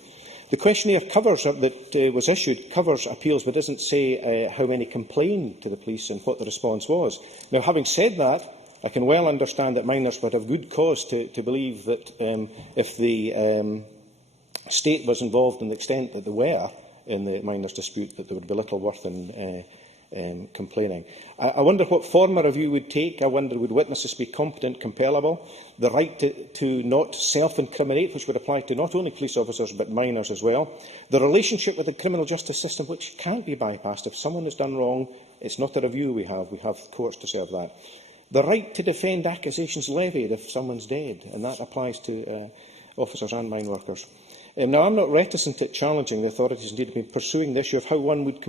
The questionnaire that was issued covers appeals, but doesn't say how many complained to the police and what the response was. Now, having said that, I can well understand that minors would have good cause to believe that if the state was involved in the extent that they were in the miners' dispute, that there would be little worth in complaining. I wonder what form a review would take. I wonder, would witnesses be competent, compellable? The right to not self-incriminate, which would apply to not only police officers but minors as well. The relationship with the criminal justice system, which can't be bypassed. If someone has done wrong, it's not a review we have courts to serve that. The right to defend accusations levied if someone's dead, and that applies to officers and mine workers. Now, I'm not reticent at challenging the authorities indeed have been pursuing the issue of how one would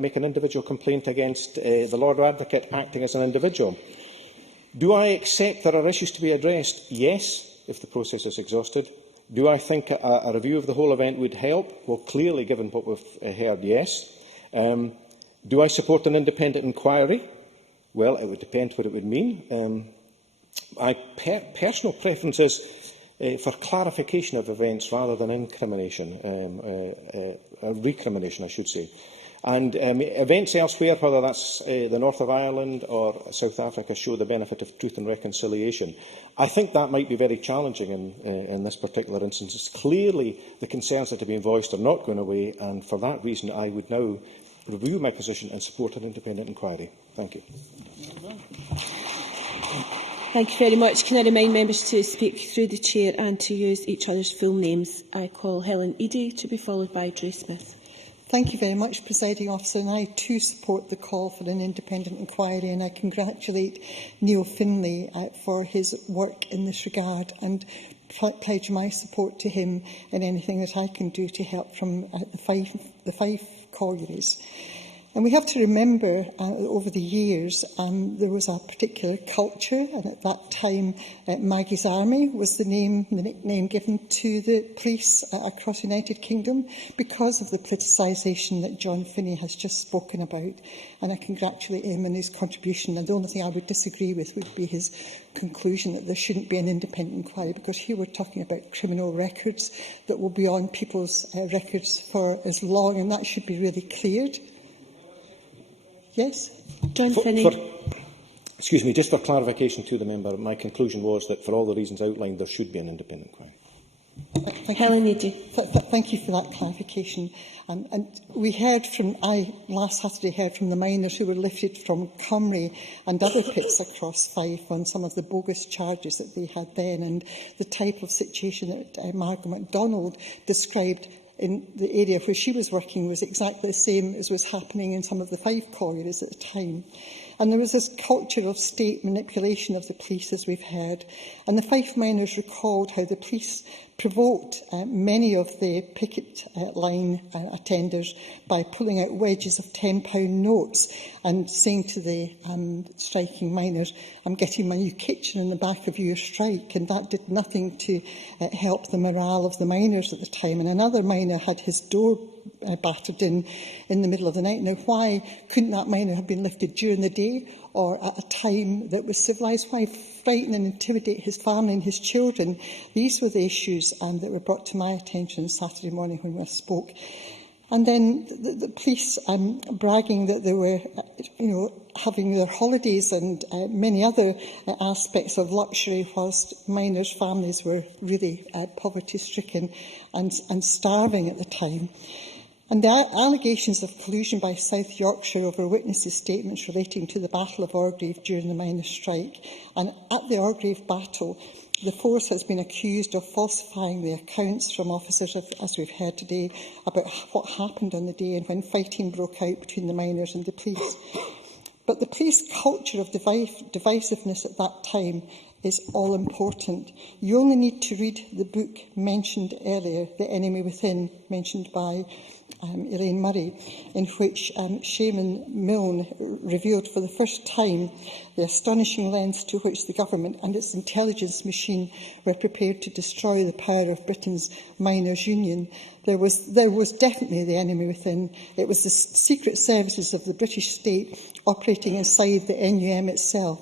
make an individual complaint against the Lord Advocate acting as an individual. Do I accept there are issues to be addressed? Yes, if the process is exhausted. Do I think a review of the whole event would help? Well, clearly, given what we've heard, yes. Do I support an independent inquiry? Well, it would depend what it would mean. My personal preference is for clarification of events rather than incrimination, recrimination, I should say. And events elsewhere, whether that's the north of Ireland or South Africa, show the benefit of truth and reconciliation. I think that might be very challenging in this particular instance. Clearly, the concerns that have been voiced are not going away, and for that reason, I would now review my position and support an independent inquiry. Thank you. Thank you very much. Can I remind members to speak through the chair and to use each other's full names? I call Helen Eadie to be followed by Drew Smith. Thank you very much, Presiding Officer, and I too support the call for an independent inquiry, and I congratulate Neil Finlay for his work in this regard and pledge my support to him in anything that I can do to help from the Fife collieries. And we have to remember, over the years, there was a particular culture, and at that time, Maggie's Army was the nickname given to the police across the United Kingdom because of the politicisation that John Finney has just spoken about. And I congratulate him on his contribution. And the only thing I would disagree with would be his conclusion that there shouldn't be an independent inquiry, because here we're talking about criminal records that will be on people's records for as long, and that should be really cleared. Yes, John Finney. Excuse me, just for clarification to the member, my conclusion was that for all the reasons outlined, there should be an independent inquiry. Helen Eady. Thank you for that clarification. And we heard from, last Saturday heard from the miners who were lifted from Cymru and other pits across Fife on some of the bogus charges that they had then, and the type of situation that Margaret MacDonald described in the area where she was working was exactly the same as was happening in some of the Fife collieries at the time. And there was this culture of state manipulation of the police, as we've heard. And the Fife miners recalled how the police provoked many of the picket line attenders by pulling out wedges of £10 notes and saying to the striking miners, "I'm getting my new kitchen in the back of your strike." And that did nothing to help the morale of the miners at the time. And another miner had his door battered in the middle of the night. Now, why couldn't that miner have been lifted during the day or at a time that was civilised? Why frighten and intimidate his family and his children? These were the issues that were brought to my attention Saturday morning when I spoke. And then the police bragging that they were, having their holidays and many other aspects of luxury, whilst miners' families were really poverty-stricken and starving at the time. And the allegations of collusion by South Yorkshire over witnesses' statements relating to the Battle of Orgreave during the miners' strike. And at the Orgreave battle, the force has been accused of falsifying the accounts from officers, as we've heard today, about what happened on the day and when fighting broke out between the miners and the police. But the police culture of divisiveness at that time is all important. You only need to read the book mentioned earlier, The Enemy Within, mentioned by Elaine Murray, in which Shaman Milne revealed for the first time the astonishing lengths to which the government and its intelligence machine were prepared to destroy the power of Britain's miners' union. There was definitely the enemy within. It was the secret services of the British state operating inside the NUM itself.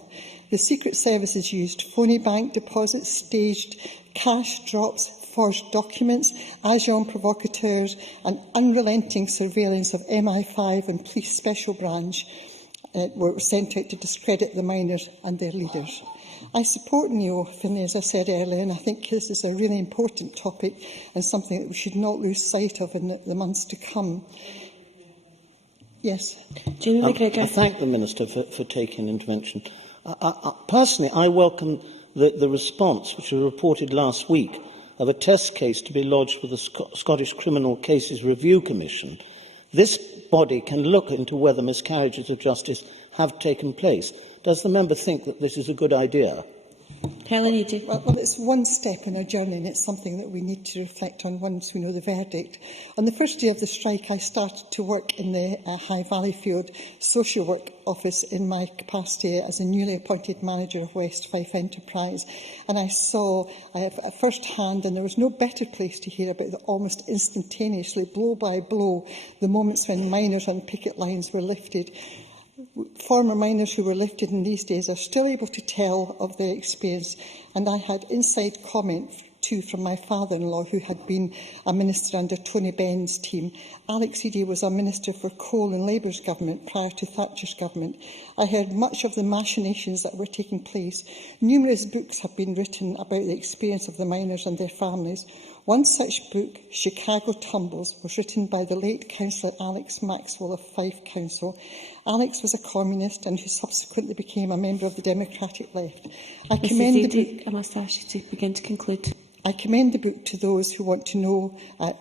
The secret services used phony bank deposits, staged cash drops, forged documents, agents provocateurs and unrelenting surveillance of MI5 and police special branch were sent out to discredit the miners and their leaders. I support Neil Finlay, as I said earlier, and I think this is a really important topic and something that we should not lose sight of in the months to come. Yes. Jamie McGregor. I thank the Minister for taking intervention. Personally, I welcome the response, which was reported last week, of a test case to be lodged with the Scottish Criminal Cases Review Commission. This body can look into whether miscarriages of justice have taken place. Does the member think that this is a good idea? Helen Eady. Well, it's one step in our journey, and it's something that we need to reflect on once we know the verdict. On the first day of the strike, I started to work in the High Valleyfield social work office in my capacity as a newly appointed manager of West Fife Enterprise. And I saw at first hand, and there was no better place to hear about almost instantaneously, blow by blow, the moments when miners on picket lines were lifted. Former miners who were lifted in these days are still able to tell of their experience, and I had inside comment too from my father-in-law, who had been a minister under Tony Benn's team. Alex Eady was a minister for Coal and Labour's government prior to Thatcher's government. I heard much of the machinations that were taking place. Numerous books have been written about the experience of the miners and their families. One such book, Chicago Tumbles, was written by the late Councillor Alex Maxwell of Fife Council. Alex was a communist and who subsequently became a member of the Democratic Left. I must ask you to begin to conclude. I commend the book to those who want to know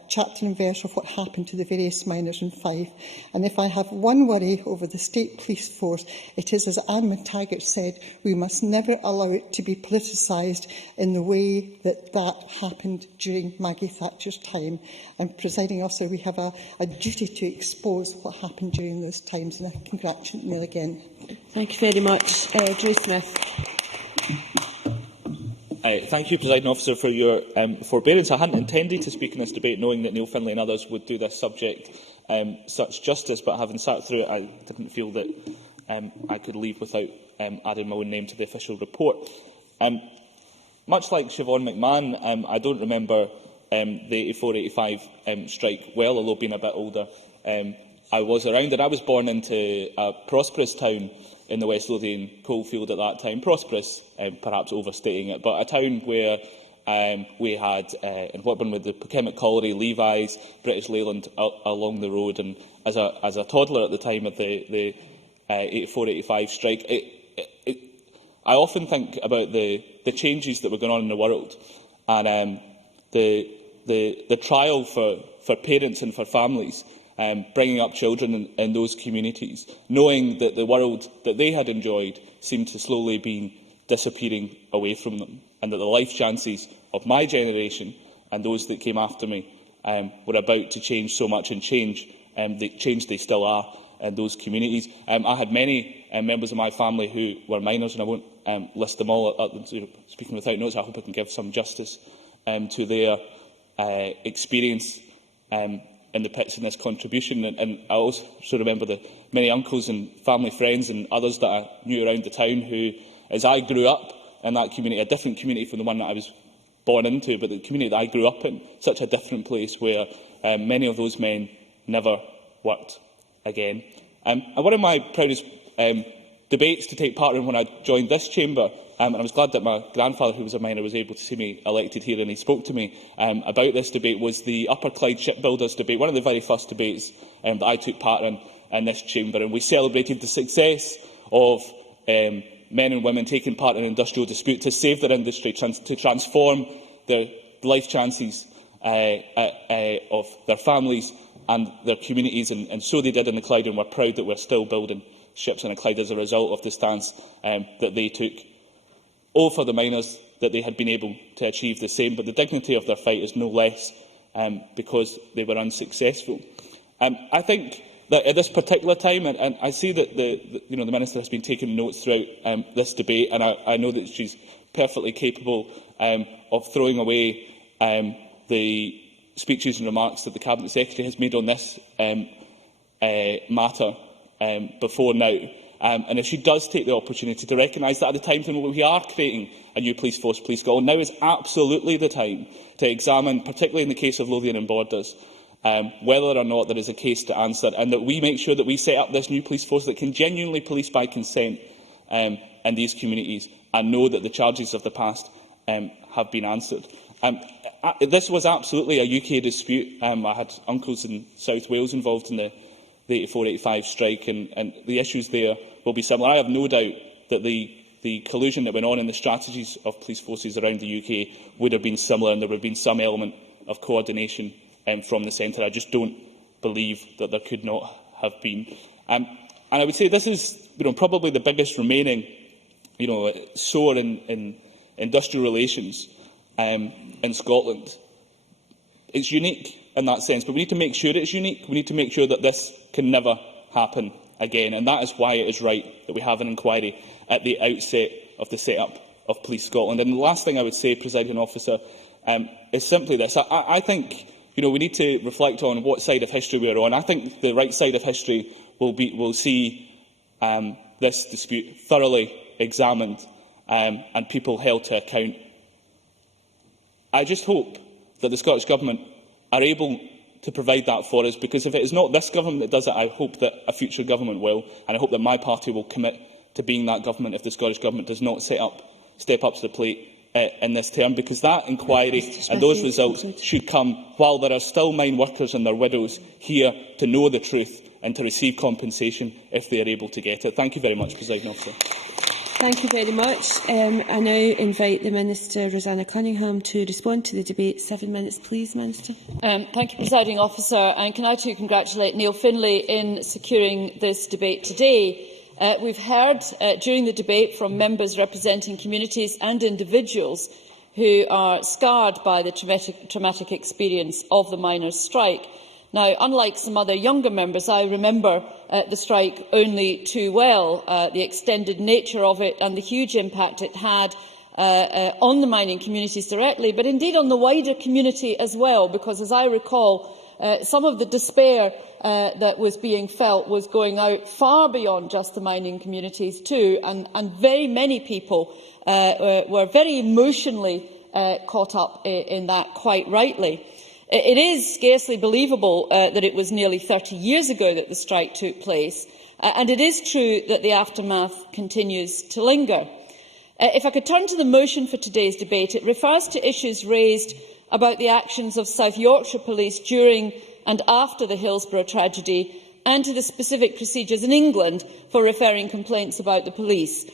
chapter and verse of what happened to the various miners in Fife. And if I have one worry over the state police force, it is, as Anne McTaggart said, we must never allow it to be politicised in the way that happened during Maggie Thatcher's time. And, Presiding Officer, we have a duty to expose what happened during those times, and I congratulate Neil again. Thank you very much. Drew Smith. Thank you, Presiding Officer, for your forbearance. I hadn't intended to speak in this debate, knowing that Neil Finlay and others would do this subject such justice, but having sat through it, I didn't feel that I could leave without adding my own name to the official report. Much like Siobhan McMahon, I don't remember the 84-85 strike well, although being a bit older. I was around, and I was born into a prosperous town in the West Lothian coalfield at that time. Prosperous, perhaps overstating it, but a town where We had in Whitburn with the Chemical Colliery, Levi's, British Leyland along the road. And as a toddler at the time of the 84-85 strike, I often think about the changes that were going on in the world, and the trial for parents and for families bringing up children in those communities, knowing that the world that they had enjoyed seemed to slowly be disappearing away from them, and that the life chances of my generation and those that came after me were about to change so much, and change they still are in those communities. I had many members of my family who were minors, and I won't list them all. Speaking without notes, I hope I can give some justice to their experience in the pits in this contribution. And I also remember the many uncles and family friends and others that I knew around the town who, as I grew up in that community, a different community from the one that I was born into, but the community that I grew up in, such a different place where many of those men never worked again. And one of my proudest debates to take part in when I joined this chamber, and I was glad that my grandfather, who was a miner, was able to see me elected here, and he spoke to me about this debate, was the Upper Clyde Shipbuilders debate, one of the very first debates that I took part in this chamber. And we celebrated the success of men and women taking part in an industrial dispute to save their industry, to transform their life chances of their families and their communities, and so they did in the Clyde, and we're proud that we're still building ships in the Clyde as a result of the stance that they took. All for the miners, that they had been able to achieve the same, but the dignity of their fight is no less because they were unsuccessful. I think that at this particular time, and I see that the Minister has been taking notes throughout this debate, and I know that she's perfectly capable of throwing away the speeches and remarks that the Cabinet Secretary has made on this matter before now. And if she does take the opportunity to recognise that at the time when we are creating a new police force, Police Scotland, now is absolutely the time to examine, particularly in the case of Lothian and Borders, whether or not there is a case to answer, and that we make sure that we set up this new police force that can genuinely police by consent in these communities, and know that the charges of the past have been answered. This was absolutely a UK dispute. I had uncles in South Wales involved in the 84-85 strike, and the issues there will be similar. I have no doubt that the collusion that went on in the strategies of police forces around the UK would have been similar, and there would have been some element of coordination from the centre. I just don't believe that there could not have been. And I would say this is probably the biggest remaining sore in industrial relations in Scotland. It's unique in that sense, but we need to make sure it's unique. We need to make sure that this can never happen again, and that is why it is right that we have an inquiry at the outset of the set-up of Police Scotland. And the last thing I would say, Presiding Officer, is simply this. I think we need to reflect on what side of history we are on. I think the right side of history will see this dispute thoroughly examined and people held to account. I just hope that the Scottish Government are able to provide that for us, because if it is not this government that does it, I hope that a future government will, and I hope that my party will commit to being that government if the Scottish Government does not step up to the plate in this term, because that inquiry and those results should come while there are still mine workers and their widows here to know the truth and to receive compensation if they are able to get it. Thank you very much, Presiding Officer. Thank you very much. I now invite the Minister, Rosanna Cunningham, to respond to the debate. 7 minutes, please, Minister. Thank you, Presiding Officer. And can I too congratulate Neil Finlay in securing this debate today. We've heard during the debate from members representing communities and individuals who are scarred by the traumatic experience of the miners' strike. Now, unlike some other younger members, I remember the strike only too well, the extended nature of it and the huge impact it had on the mining communities directly, but indeed on the wider community as well, because, as I recall, some of the despair that was being felt was going out far beyond just the mining communities too, and very many people were very emotionally caught up in that, quite rightly. It is scarcely believable that it was nearly 30 years ago that the strike took place, and it is true that the aftermath continues to linger. If I could turn to the motion for today's debate, it refers to issues raised about the actions of South Yorkshire Police during and after the Hillsborough tragedy, and to the specific procedures in England for referring complaints about the police.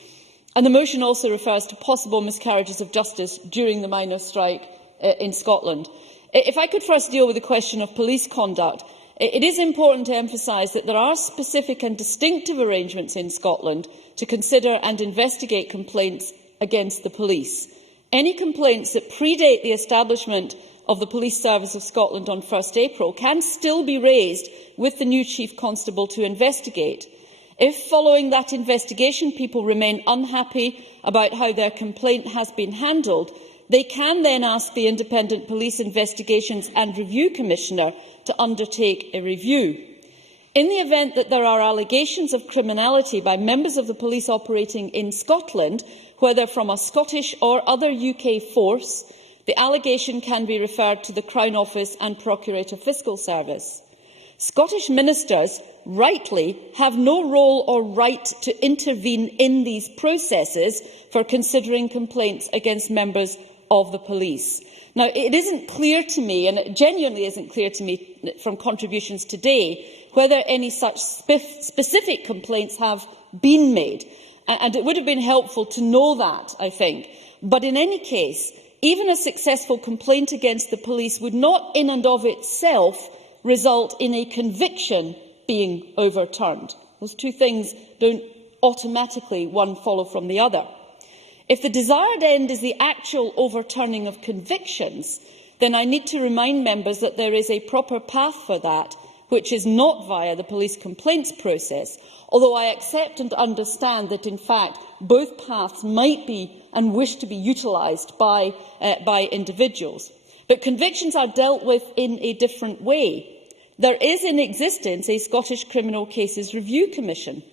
And the motion also refers to possible miscarriages of justice during the miners' strike in Scotland. If I could first deal with the question of police conduct, it is important to emphasise that there are specific and distinctive arrangements in Scotland to consider and investigate complaints against the police. Any complaints that predate the establishment of the Police Service of Scotland on 1 April can still be raised with the new Chief Constable to investigate. If, following that investigation, people remain unhappy about how their complaint has been handled, they can then ask the Independent Police Investigations and Review Commissioner to undertake a review. In the event that there are allegations of criminality by members of the police operating in Scotland, whether from a Scottish or other UK force, the allegation can be referred to the Crown Office and Procurator Fiscal Service. Scottish ministers, rightly, have no role or right to intervene in these processes for considering complaints against members of the police. Now, it isn't clear to me, and it genuinely isn't clear to me from contributions today, whether any such specific complaints have been made. And it would have been helpful to know that, I think. But in any case, even a successful complaint against the police would not in and of itself result in a conviction being overturned. Those two things don't automatically one follow from the other. If the desired end is the actual overturning of convictions, then I need to remind members that there is a proper path for that, which is not via the police complaints process, although I accept and understand that, in fact, both paths might be and wish to be utilised by individuals. But convictions are dealt with in a different way. There is in existence a Scottish Criminal Cases Review Commission.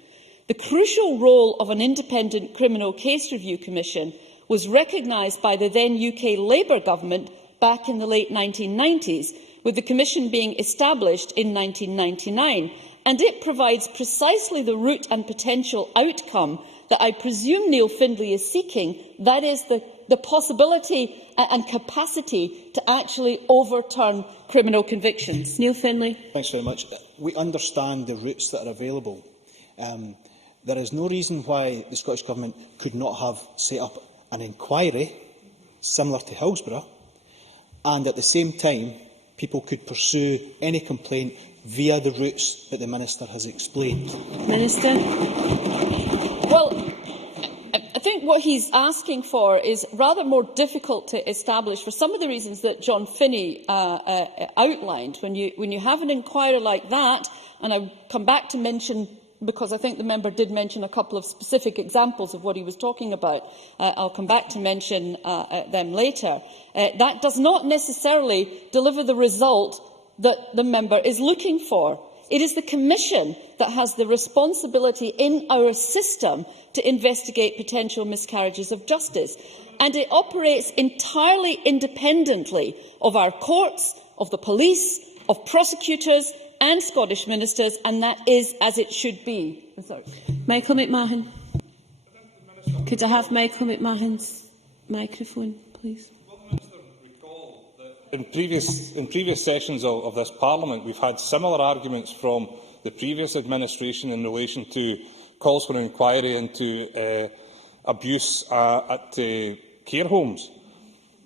The crucial role of an independent Criminal Case Review Commission was recognised by the then UK Labour government back in the late 1990s, with the Commission being established in 1999, and it provides precisely the route and potential outcome that I presume Neil Finlay is seeking, that is the possibility and capacity to actually overturn criminal convictions. Neil Finlay. Thanks very much. We understand the routes that are available. There is no reason why the Scottish Government could not have set up an inquiry similar to Hillsborough, and at the same time people could pursue any complaint via the routes that the Minister has explained. Minister. Well, I think what he's asking for is rather more difficult to establish for some of the reasons that John Finney outlined. When you have an inquiry like that, and I'll come back to mention, because I think the member did mention a couple of specific examples of what he was talking about. I'll come back to mention them later. That does not necessarily deliver the result that the member is looking for. It is the Commission that has the responsibility in our system to investigate potential miscarriages of justice, and it operates entirely independently of our courts, of the police, of prosecutors and Scottish ministers, and that is as it should be. Michael McMahon. Could I have Michael McMahon's microphone, please? In previous sessions of this Parliament, we've had similar arguments from the previous administration in relation to calls for an inquiry into abuse at care homes.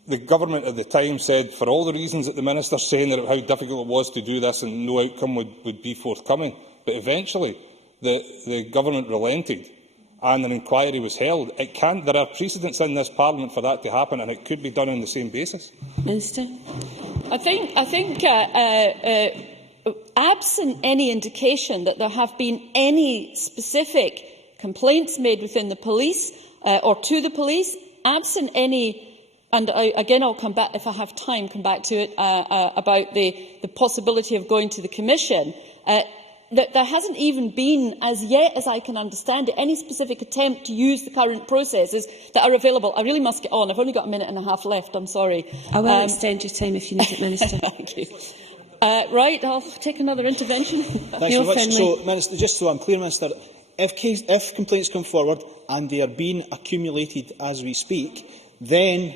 The government at the time said, for all the reasons that the Minister is saying, that how difficult it was to do this and no outcome would be forthcoming. But eventually, the government relented and an inquiry was held. There are precedents in this Parliament for that to happen, and it could be done on the same basis. Minister. I think absent any indication that there have been any specific complaints made within the police or to the police, absent any. And again, I'll come back, if I have time, come back to it, about the possibility of going to the Commission. That there hasn't even been, as yet as I can understand it, any specific attempt to use the current processes that are available. I really must get on. I've only got a minute and a half left. I'm sorry. I will extend your time if you need it, Minister. Thank you. Right, I'll take another intervention. Thanks very much. So, Minister, just so I'm clear, Minister, if complaints come forward and they are being accumulated as we speak, then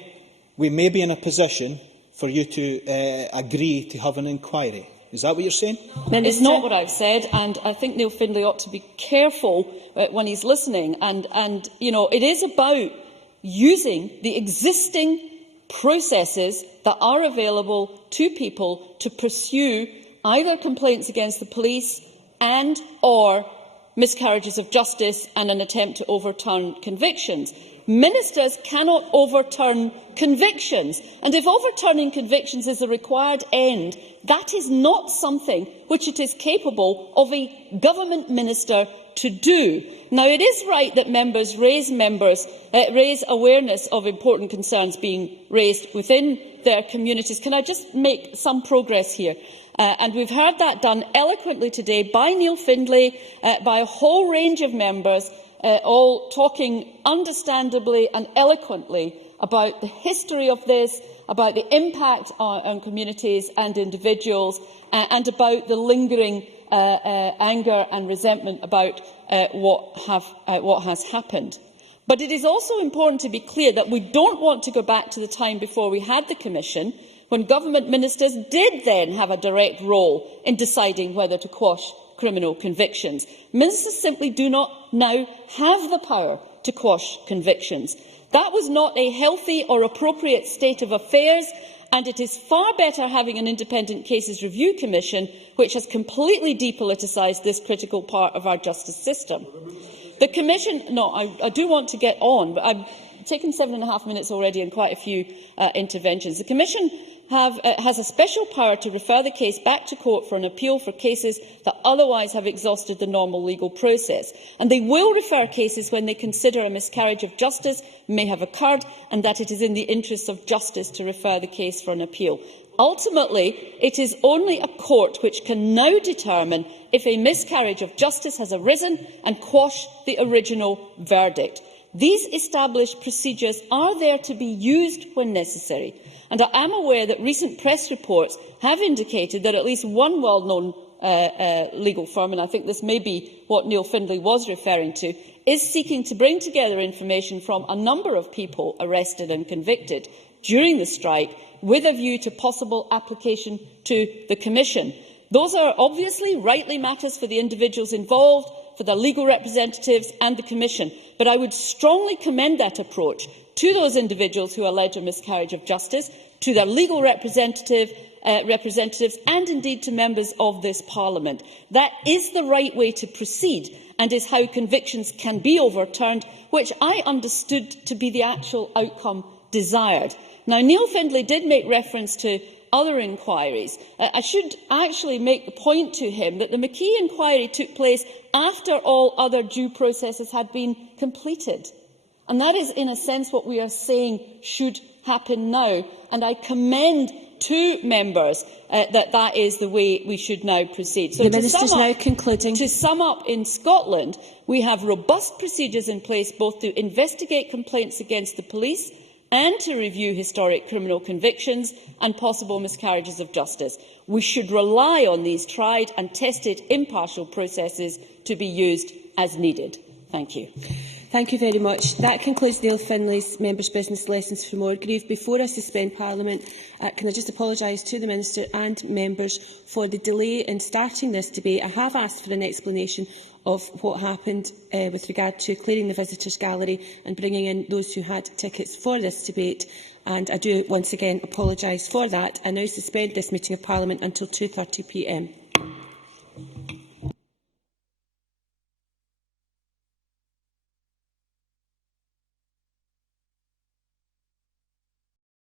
we may be in a position for you to agree to have an inquiry. Is that what you're saying? It's not what I've said, and I think Neil Finlay ought to be careful when he's listening. And it is about using the existing processes that are available to people to pursue either complaints against the police and/or miscarriages of justice and an attempt to overturn convictions. Ministers cannot overturn convictions, and if overturning convictions is the required end, that is not something which it is capable of a government minister to do. Now, it is right that members raise awareness of important concerns being raised within their communities. Can I just make some progress here? And we've heard that done eloquently today by Neil Finlay, by a whole range of members, all talking understandably and eloquently about the history of this, about the impact on communities and individuals, and about the lingering anger and resentment about what has happened. But it is also important to be clear that we don't want to go back to the time before we had the Commission, when government ministers did then have a direct role in deciding whether to quash criminal convictions. Ministers simply do not now have the power to quash convictions. That was not a healthy or appropriate state of affairs, and it is far better having an independent Cases Review Commission which has completely depoliticised this critical part of our justice system. The Commission... No, I do want to get on, but I've taken 7.5 minutes already and quite a few interventions. The Commission has a special power to refer the case back to court for an appeal for cases that otherwise have exhausted the normal legal process. And they will refer cases when they consider a miscarriage of justice may have occurred and that it is in the interests of justice to refer the case for an appeal. Ultimately, it is only a court which can now determine if a miscarriage of justice has arisen and quash the original verdict. These established procedures are there to be used when necessary, and I am aware that recent press reports have indicated that at least one well-known legal firm, and I think this may be what Neil Finlay was referring to, is seeking to bring together information from a number of people arrested and convicted during the strike with a view to possible application to the Commission. Those are obviously rightly matters for the individuals involved, for their legal representatives and the Commission, but I would strongly commend that approach to those individuals who allege a miscarriage of justice, to their legal representatives and indeed to members of this Parliament. That is the right way to proceed and is how convictions can be overturned, which I understood to be the actual outcome desired. Now, Neil Finlay did make reference to other inquiries. I should actually make the point to him that the McKee inquiry took place after all other due processes had been completed. And that is, in a sense, what we are saying should happen now. And I commend to members that is the way we should now proceed. So the Minister is now concluding. To sum up, in Scotland, we have robust procedures in place both to investigate complaints against the police and to review historic criminal convictions and possible miscarriages of justice. We should rely on these tried and tested impartial processes to be used as needed. Thank you. Thank you very much. That concludes Neil Finlay's Members' Business Lessons from Orgreave. Before I suspend Parliament, can I just apologise to the Minister and members for the delay in starting this debate. I have asked for an explanation of what happened with regard to clearing the visitors' gallery and bringing in those who had tickets for this debate, and I do once again apologise for that. I now suspend this meeting of Parliament until 2:30 p.m.